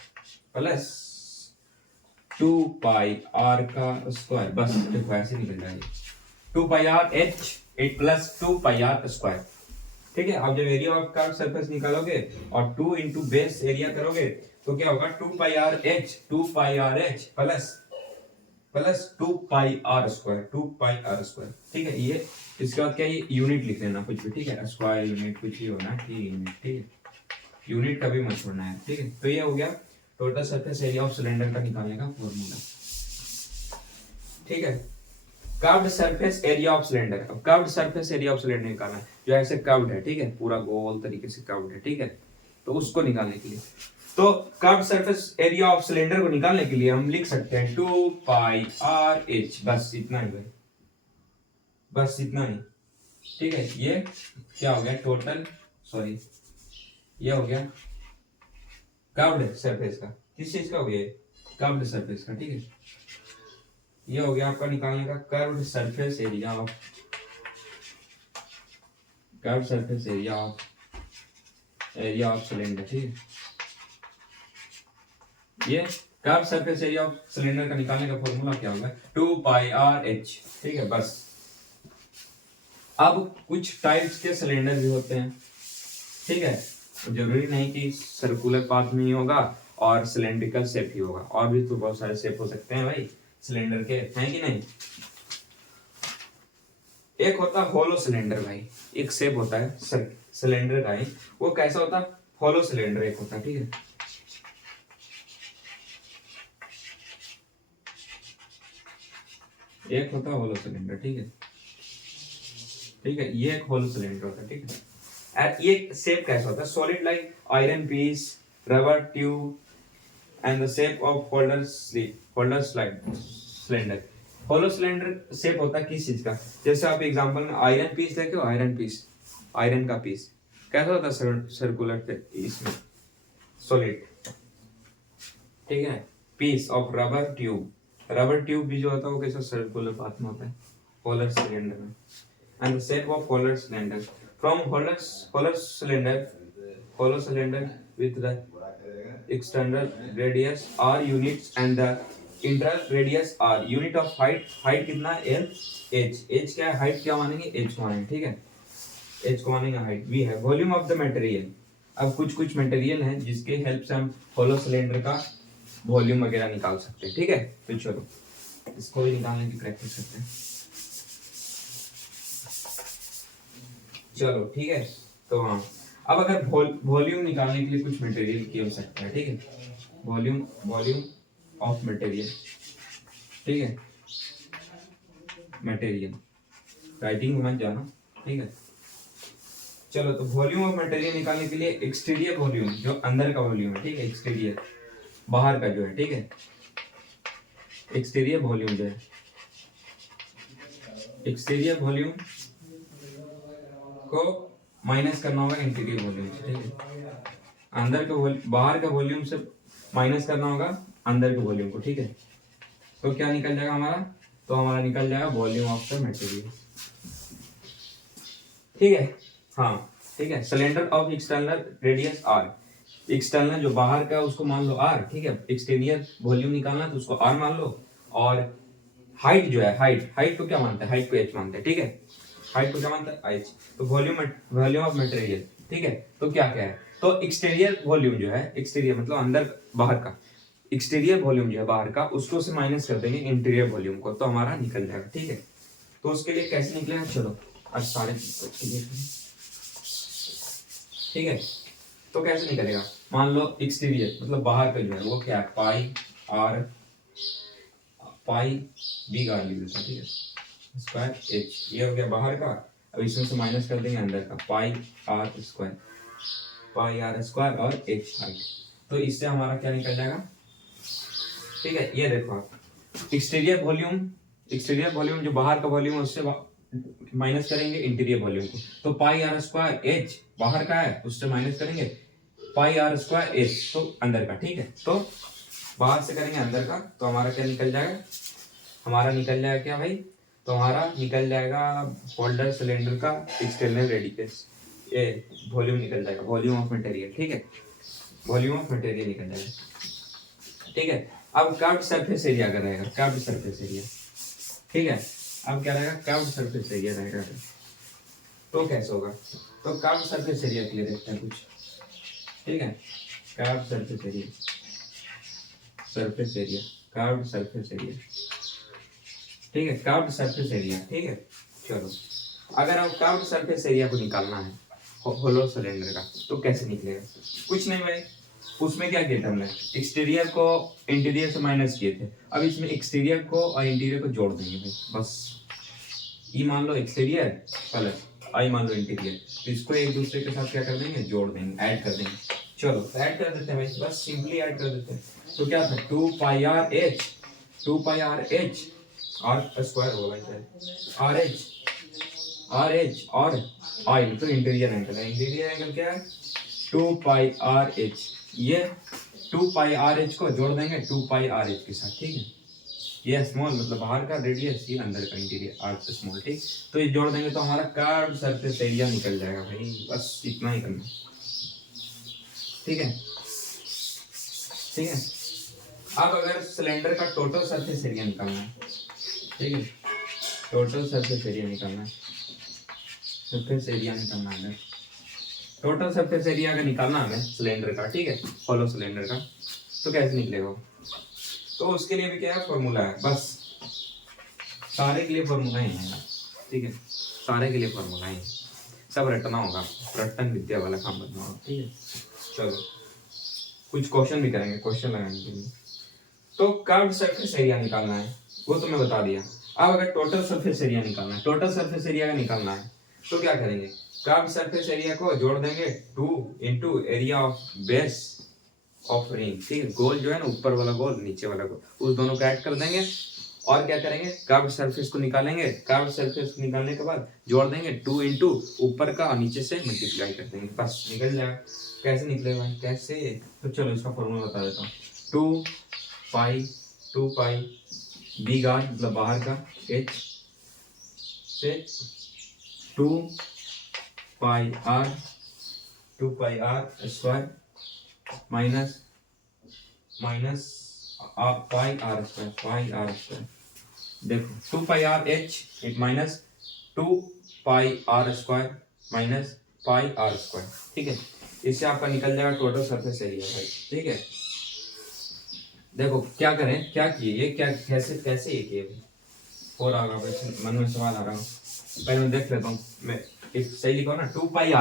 plus 2 pi r का स्क्वायर, बस देखो ऐसे निकल जाएगा, 2 पाई आर एच एट प्लस 2 पाई आर स्क्वायर, ठीक है। अब जब एरिया ऑफ कर्व सरफेस निकालोगे और 2 इंटू बेस एरिया करोगे तो क्या होगा, 2 pi r h, 2 pi r h plus plus 2 pi r square, 2 pi r square, ठीक है। ये इसके बाद क्या, ये यूनिट लिख लेना कुछ भी, ठीक है, स्क्वायर यूनिट कुछ भी होना, ठीक है, यूनिट, ठीक है, यूनिट कभी मत छोड़ना है, ठीक है। तो ये हो गया total surface area of cylinder का निकालने का फॉर्मूला, ठीक है। Curved surface area of cylinder, अब curved surface area of cylinder निकालना है, जो ऐसे कर्व्ड है, ठीक है, पूरा गोल तरीके से कर्व्ड है, ठीक है। तो उसको निकालने के लिए, तो curved surface area of cylinder को निकालने के लिए हम लिख सकते हैं 2 पाई आर एच, बस इतना ही भाई, बस इतना ही, ठीक है। ये क्या हो गया टोटल, सॉरी ये हो गया कर्व्ड सरफेस का, किस चीज का हो गया, कर्व्ड सरफेस का, ठीक है। ये हो गया आपका निकालने का curved surface area of, curved surface area of cylinder, ठीक है। ये curve surface area of cylinder का निकालने का फॉर्मूला क्या होगा, 2 पाई आर एच, ठीक है, बस। अब कुछ टाइप्स के सिलेंडर भी होते हैं, ठीक है, जरूरी नहीं कि सर्कुलर पाथ में ही होगा और सिलेंड्रिकल शेप ही होगा, और भी तो बहुत सारे शेप हो सकते हैं भाई सिलेंडर के, हैं कि नहीं। एक होता है होलो सिलेंडर भाई, एक शेप होता है सिलेंडर का ही, वो कैसा होता है, होलो सिलेंडर एक होता है, ठीक है। एक होता है होलो सिलेंडर, ठीक है, ठीक है, ये एक होलो सिलेंडर होता है, ठीक है। ये शेप कैसा होता है, solid like iron piece, rubber tube and the shape of holder slide cylinder. Hollow cylinder shape होता है किस चीज का, जैसे आप एग्जांपल में आयरन पीस देखे हो, आयरन पीस, आयरन का पीस कैसा होता है, सर्कुलर, इसमें सॉलिड, ठीक है। Piece of rubber tube, rubber tube भी जो होता है वो कैसा सर्कुलर पाथ में होता है, होलर सिलेंडर में। And the shape of holer cylinder, from holer cylinder with the external radius r units and the internal radius r, unit of height कितना l, h क्या है, height क्या मानेंगे, h को मानेंगे, ठीक है, h को मानेंगे हाइट। वी है वॉल्यूम ऑफ द मटेरियल, अब कुछ मटेरियल है जिसके हेल्प से हम होलो सिलेंडर का वॉल्यूम वगैरह निकाल सकते हैं, ठीक है। तो चलो इसको भी निकालने की प्रैक्टिस करते हैं, चलो ठीक है। तो हाँ, अब अगर वॉल्यूम निकालने के लिए कुछ मटेरियल की आवश्यकता है, ठीक है, वॉल्यूम ऑफ मटेरियल, ठीक है, मटेरियल राइटिंग मत जाना, ठीक है। चलो तो वॉल्यूम ऑफ मटेरियल निकालने के लिए एक्सटीरियर वॉल्यूम, जो अंदर का वॉल्यूम है, ठीक है, एक्सटीरियर बाहर का जो है, ठीक है, एक्सटीरियर वॉल्यूम जो है, एक्सटीरियर वॉल्यूम को माइनस करना होगा इंटीरियर वॉल्यूम से, ठीक है, अंदर का बाहर का वॉल्यूम से माइनस करना होगा अंदर के वॉल्यूम को, ठीक है। तो क्या निकल जाएगा हमारा, तो हमारा निकल जाएगा वॉल्यूम ऑफ द मटेरियल, ठीक है। हाँ ठीक है, cylinder of external radius R, external जो बाहर का उसको मान लो आर, ठीक है, एक्सटीरियर वॉल्यूम निकालना तो उसको आर मान लो, और हाइट जो है, हाइट को क्या मानते हैं, हाइट को एच मानते हैं, ठीक है, हाइट को क्या मानता है, एच। तो वॉल्यूम ऑफ मटेरियल, ठीक है, तो क्या क्या है, तो एक्सटीरियर वॉल्यूम जो है, एक्सटीरियर मतलब अंदर बाहर का, एक्सटीरियर वॉल्यूम जो है बाहर का, उसको से माइनस कर देंगे इंटीरियर वॉल्यूम को, तो हमारा निकल जाएगा, ठीक है। तो उसके लिए कैसे निकलेगा, चलो आज सारे ठीक है। तो कैसे निकलेगा, मान लो एक्सटीरियर मतलब बाहर का जो है वो क्या है, पाई बी का वैल्यू, ठीक है, स्क्वायर एच, ये हो गया बाहर का। अब इसमें से माइनस कर देंगे अंदर का, pi r square, pi r square और एच हाइट। तो इससे हमारा क्या निकल जाएगा, ठीक है। ये देखो आप एक्सटीरियर वॉल्यूम जो बाहर का वॉल्यूम है उससे माइनस करेंगे इंटीरियर वॉल्यूम को, तो पाई आर स्क्वायर एच बाहर का है उससे माइनस करेंगे पाई आर स्क्वायर एच तो अंदर का, ठीक है। तो बाहर से करेंगे अंदर का, तो हमारा क्या निकल जाएगा, हमारा निकल जाएगा क्या भाई, तो हमारा निकल जाएगा होल्डर सिलेंडर का एक्सटर्नल रेडियस, ये वॉल्यूम निकल जाएगा, वॉल्यूम ऑफ मटेरियल, ठीक है, वॉल्यूम ऑफ मटेरियल निकल जाएगा, ठीक है। अब कर्व्ड सरफेस एरिया का रहेगा, कर्व्ड सरफेस एरिया, ठीक है। अब क्या रहेगा, कर्व्ड सरफेस एरिया रहेगा, तो कैसे होगा, तो कर्व्ड सरफेस एरिया के लिए देखते हैं कुछ, ठीक है। Curved surface area, surface area, curved surface area, ठीक है, कर्व्ड सरफेस एरिया, ठीक है। चलो, अगर आप कर्व्ड सरफेस एरिया को निकालना है होलो सिलेंडर का, तो कैसे निकलेगा, कुछ नहीं भाई, उसमें क्या किया था हमने, एक्सटीरियर को इंटीरियर से माइनस किए थे, अब इसमें एक्सटीरियर को और इंटीरियर को जोड़ देंगे भाई, बस ई मान लो एक्सटीरियर प्लस आई मान लो इंटीरियर, तो इसको एक दूसरे के साथ क्या कर देंगे, जोड़ देंगे, ऐड कर देंगे। चलो ऐड कर देते हैं भाई, बस सिंपली ऐड कर देते हैं। तो क्या था, 2 pi r h, 2 pi r H R square होगा शायद, आर एच और आई, तो इंटीरियर एंगल है, इंटीरियर एंगल क्या है, 2 पाई आर एच, ये 2 पाई आर एच को जोड़ देंगे 2 पाई आर एच के साथ, ठीक है। ये स्मॉल मतलब बाहर का रेडियस, ये अंदर का इंटीरियर आर स्मॉल, ठीक। तो ये जोड़ देंगे तो हमारा कर्व्ड सरफेस एरिया निकल जाएगा भाई, बस इतना ही करना, ठीक है, ठीक है। अब अगर सिलेंडर का टोटल सरफेस एरिया निकालना है, ठीक है, टोटल सरफेस एरिया निकालना है, सरफेस एरिया निकालना है, टोटल सरफेस एरिया का निकालना हमें सिलेंडर का, ठीक है, होलो सिलेंडर का, तो कैसे निकलेगा, तो उसके लिए भी क्या है, फॉर्मूला है, बस सारे के लिए फॉर्मूला ही है, ठीक है, सारे के लिए फॉर्मूला ही है, सब रटना होगा, रटन विद्या वाला काम करना होगा, ठीक है। चलो कुछ क्वेश्चन भी करेंगे, क्वेश्चन लगाने के लिए। तो कर्व्ड सरफेस एरिया निकालना है, वो तो मैं बता दिया। अब अगर टोटल सरफेस एरिया निकालना है, टोटल सरफेस एरिया का निकालना है, तो क्या करेंगे, कर्व्ड सरफेस एरिया को जोड़ देंगे 2 into area of base of ring, ठीक है, गोल जो है ना, ऊपर वाला गोल नीचे वाला गोल, उस दोनों को ऐड कर देंगे, और क्या करेंगे, कर्व्ड सरफेस को निकालेंगे, कर्व्ड सरफेस को निकालने के बाद जोड़ देंगे 2 इंटू ऊपर का और नीचे से मल्टीप्लाई कर देंगे, बस निकल जाएगा। कैसे निकलेगा, कैसे, तो चलो इसका फॉर्मूला बता देता हूँ, 2 पाई बिग आर मतलब बाहर का एच से 2 pi r square minus pi r square, देखो 2 पाई आर एच एक minus 2 pi r square minus pi r square, ठीक है। इससे आपका निकल जाएगा टोटल सरफेस एरिया भाई, ठीक है। देखो क्या करें, क्या किए ये, क्या कैसे ये किए, और आ रहा है मन में सवाल आ रहा है, पहले मैं देख लेता हूँ, मैं एक सही लिखा ना, 2 पाई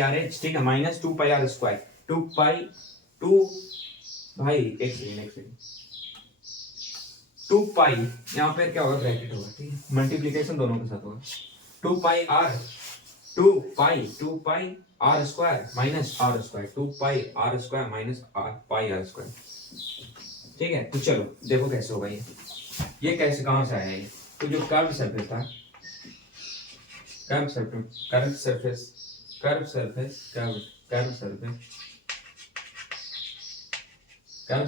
आर एच, ठीक है, माइनस 2 पाई आर स्क्वायर, 2 भाई एक सेकंड 2 पाई, यहाँ पे क्या होगा, ब्रैकेट होगा, ठीक है, मल्टीप्लीकेशन दोनों के साथ होगा, 2 pi r square minus r square, 2 pi r square minus pi r square, ठीक है। तो चलो देखो कैसे होगा ये कैसे कहां से आया ये, तो जो कर्व सरफेस था, कर्व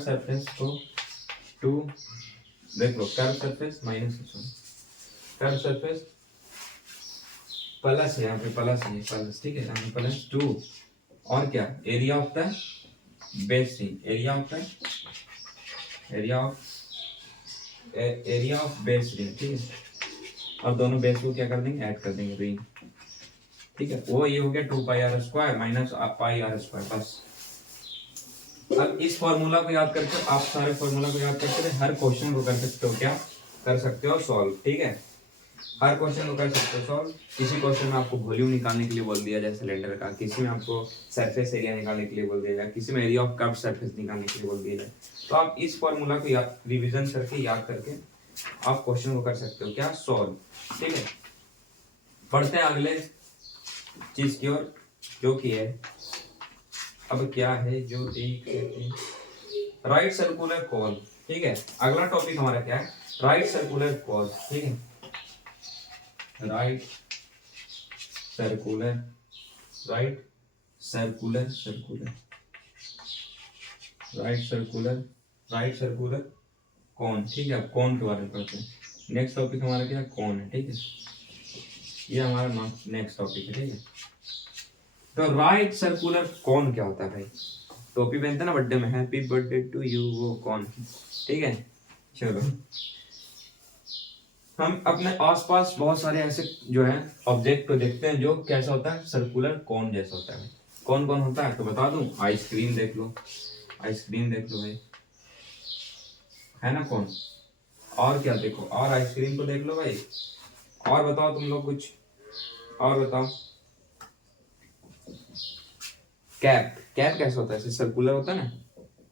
सरफेस को 2, देख लो curve surface minus, curve surface plus है, यहाँ पे प्लस है, प्लस, ठीक है, यहाँ पे प्लस 2 और क्या, area of the base ring, area of base ring, ठीक है। अब दोनों बेस को क्या कर देंगे, ऐड कर देंगे रिंग, ठीक है, वो ये हो गया 2 pi r square minus pi r square, बस। अब इस फॉर्मूला को याद करके आप सारे फॉर्मूला को याद करके हर क्वेश्चन को कर सकते हो, क्या कर सकते हो, सॉल्व, ठीक है, हर क्वेश्चन को कर सकते हो सॉल्व। किसी क्वेश्चन में आपको वॉल्यूम निकालने के लिए बोल दिया जाए सिलेंडर का, किसी में आपको सरफेस एरिया निकालने के लिए बोल दिया जाए, किसी में एरिया ऑफ कर्व्ड सरफेस निकालने के लिए बोल दिया जाए, तो आप इस फॉर्मूला को याद रिवीजन करके याद करके आप क्वेश्चन को कर सकते हो क्या, सॉल्व। ठीक है, बढ़ते हैं अगले चीज की ओर, जो कि है अब क्या है, जो राइट सर्कुलर कॉल। ठीक है, अगला टॉपिक हमारा क्या है, राइट सर्कुलर कॉल। ठीक है, right circular, right circular, right circular, right circular कौन। ठीक है, अब कौन के बारे में पढ़ते हैं। नेक्स्ट टॉपिक हमारा क्या है, कौन है। ठीक है, ये हमारा नेक्स्ट टॉपिक है। ठीक है, तो राइट सर्कुलर कौन क्या होता है भाई, टोपी पहनते ना बर्थडे में, हैप्पी बर्थडे टू यू, वो कौन। ठीक है, चलो हम अपने आसपास बहुत सारे ऐसे जो है ऑब्जेक्ट को देखते हैं जो कैसा होता है, सर्कुलर कौन जैसा होता है। कौन कौन होता है तो बता दूं, आइसक्रीम देख लो, आइसक्रीम देख लो भाई, है ना कौन। और क्या देखो, और आइसक्रीम को देख लो भाई। और बताओ तुम लोग कुछ, और बताओ। कैप, कैप कैसा होता है, ऐसे सर्कुलर होता है ना,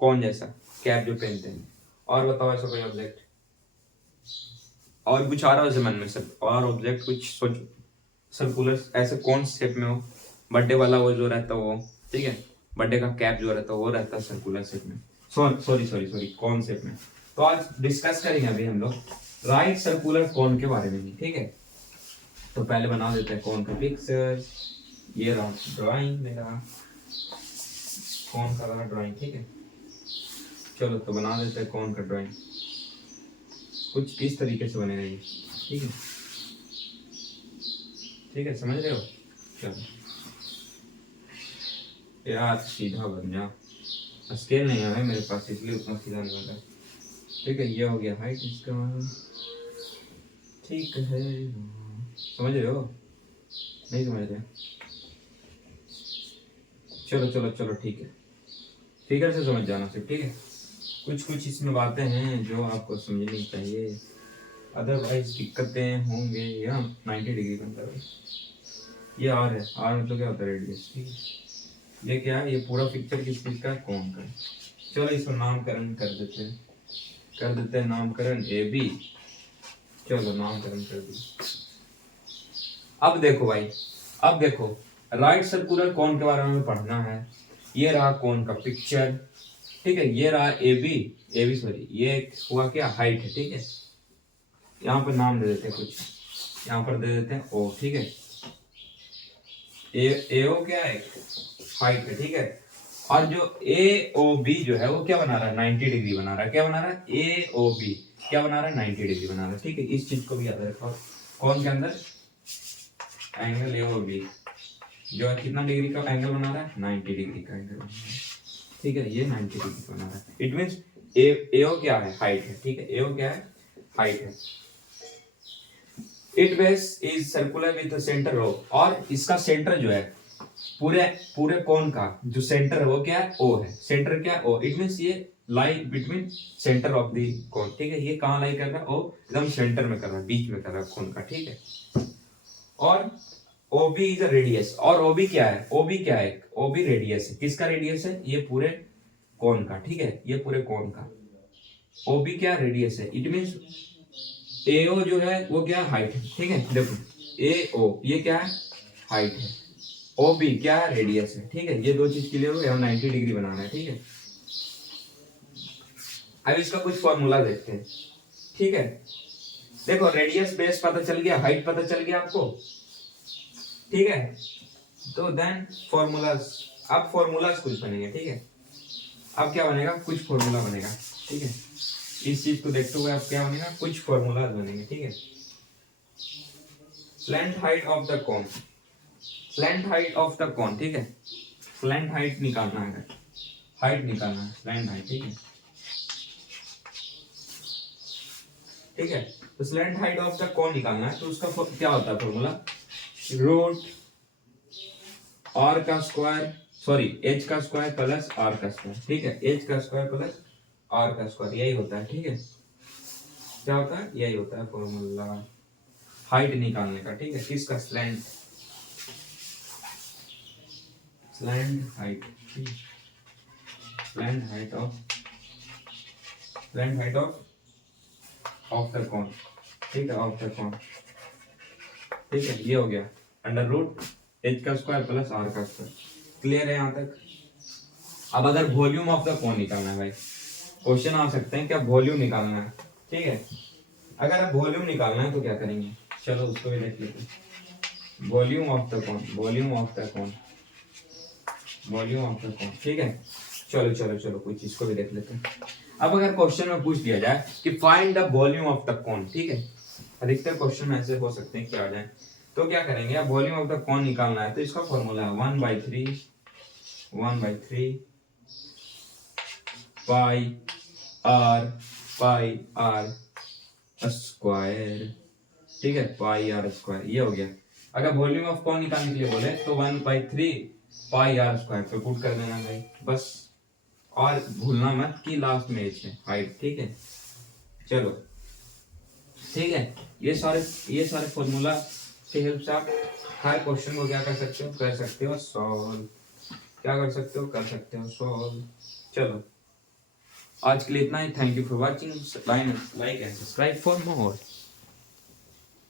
कौन जैसा कैप जो पहनते हैं। और बताओ ऐसा कोई ऑब्जेक्ट, और कुछ आ रहा है मन में सब, और ऑब्जेक्ट कुछ सोचो सर्कुलर ऐसे कौन शेप में हो। बर्थडे वाला वो जो रहता है वो, ठीक है, बर्थडे का कैप जो रहता है वो रहता है सर्कुलर शेप में, सॉरी सॉरी सॉरी कौन शेप में। तो आज डिस्कस करेंगे अभी हम लोग राइट सर्कुलर कौन के बारे में ही। ठीक है, तो पहले बना देते हैं कौन का पिक्चर। ये रहा ड्राइंग मेरा, कौन का रहा ड्राइंग। ठीक है, चलो तो बना देते हैं कौन का ड्राइंग, कुछ इस तरीके से बनेगा ये। ठीक है, ठीक है, समझ रहे हो। चलो यार सीधा बन जा, स्केल नहीं है मेरे पास इसलिए उतना सीधा नहीं बन रहा। ठीक है, ये हो गया हाइट इसका। ठीक है, समझ रहे हो, नहीं समझ रहे। चलो चलो चलो ठीक है, फिगर से समझ जाना सिर्फ। ठीक है, कुछ कुछ इसमें बातें हैं जो आपको समझनी चाहिए, अदरवाइज दिक्कतें होंगे। यहाँ 90 डिग्री बनता है, ये आर है, आर मतलब क्या होता है, रेडियस। ठीक है, ये क्या है, ये पूरा पिक्चर किस चीज का है, कौन का है। चलो इसको नामकरण कर देते हैं, कर देते हैं नामकरण ए बी। चलो नामकरण कर दिया। अब देखो भाई, अब देखो राइट सर्कुलर कौन के बारे में पढ़ना है। ये रहा कौन का पिक्चर। ठीक है, ये रहा ए बी सॉरी, ये हुआ क्या, हाइट है। ठीक है, यहाँ पर नाम दे देते हैं कुछ, यहाँ पर दे देते हैं ओ। ठीक है, ए ओ क्या है, हाइट है। ठीक है, और जो ए ओ बी जो है वो क्या बना रहा है, 90 डिग्री बना रहा है। क्या बना रहा है, ए ओ बी क्या बना रहा है, 90 डिग्री बना रहा है। ठीक है, इस चीज को भी याद रखो, कौन के अंदर, एंगल ए ओ बी जो है कितना डिग्री का एंगल बना रहा है, 90 डिग्री का एंगल बना रहा है। ठीक है, ये 90 डिग्री का बना रहा है। इट मींस ए ओ क्या है, हाइट है। ठीक है, ए ओ क्या है, हाइट है। It base is circular with centre O, और इसका सेंटर जो है पूरे पूरे कोन का जो सेंटर है वो क्या है, ओ है। सेंटर क्या है, ओ। इट मींस ये lie between centre of the cone. ठीक है, ये कहां लाई कर रहा है, ओ एकदम सेंटर में कर रहा है, बीच में कर रहा है कोन का। ठीक है, और OB इज अ रेडियस, और OB क्या है, OB क्या है, OB रेडियस है। किसका रेडियस है, ये पूरे कोन का। ठीक है, ये पूरे कोन का OB क्या रेडियस है। इट मींस AO जो है वो क्या हाइट है। ठीक है, देखो AO ये क्या है, हाइट है। OB क्या है, रेडियस है। ठीक है, ये दो चीज क्लियर हो गया, 90 डिग्री बनाना है। ठीक है, अब इसका कुछ फॉर्मूला देखते हैं। ठीक है, देखो रेडियस बेस पता चल गया, हाइट पता चल गया आपको। ठीक है, तो देन फॉर्मूलाज, अब फॉर्मूलाज कुछ बनेंगे। ठीक है, अब क्या बनेगा, कुछ फॉर्मूला बनेगा। ठीक है, इस चीज को देखते हुए अब क्या बनेगा, कुछ फॉर्मूलाज बनेंगे। ठीक है, slant height of the cone, slant height of the cone. ठीक है, स्लैंट हाइट निकालना है, हाइट निकालना है, स्लैंट हाइट। ठीक है, ठीक है, तो slant height of the cone निकालना है, तो उसका क्या होता है फॉर्मूला, रूट आर का स्क्वायर, सॉरी एच का स्क्वायर प्लस आर का स्क्वायर। ठीक है, एच का स्क्वायर प्लस आर का स्क्वायर, यही होता है। ठीक है, क्या होता है, यही होता है फॉर्मूला हाइट निकालने का। ठीक है, किसका, slant, slant height, slant height of, slant height of of the cone, ठीक है, ऑफ द कॉन, ठीक है, ये हो गया अंडर रूट एच का स्क्वायर प्लस आर का स्क्वायर। क्लियर है यहाँ तक? अब अगर वॉल्यूम ऑफ द कॉन निकालना है भाई, क्वेश्चन आ सकते हैं क्या वॉल्यूम निकालना है, ठीक है। अगर आप वॉल्यूम निकालना है तो क्या करेंगे, चलो उसको भी देख लेते हैं। Volume of the cone, volume of the cone, volume of the cone, ठीक है। चलो चलो चलो कोई चीज को भी देख लेते हैं। अब अगर क्वेश्चन में पूछ दिया जाए कि find the volume of the cone, ठीक है, अधिकतर क्वेश्चन ऐसे हो सकते हैं कि आ जाए, तो क्या करेंगे, अब वॉल्यूम ऑफ द कॉन निकालना है तो इसका फॉर्मूला है 1/3 पाई आर स्क्वायर, ठीक है, पाई आर स्क्वायर, ये हो गया। अगर वॉल्यूम ऑफ कॉन निकालने के लिए बोले तो 1/3 पाई आर स्क्वायर पे पुट कर देना भाई बस, और भूलना मत कि लास्ट में एच है, हाइट, ठीक है। चलो ठीक है, ये सारे फॉर्मूला के हेल्प से आप हर क्वेश्चन को क्या कर सकते हो सॉल्व, क्या कर सकते हो सॉल्व। चलो आज के लिए इतना ही, thank you for watching, like and subscribe for more.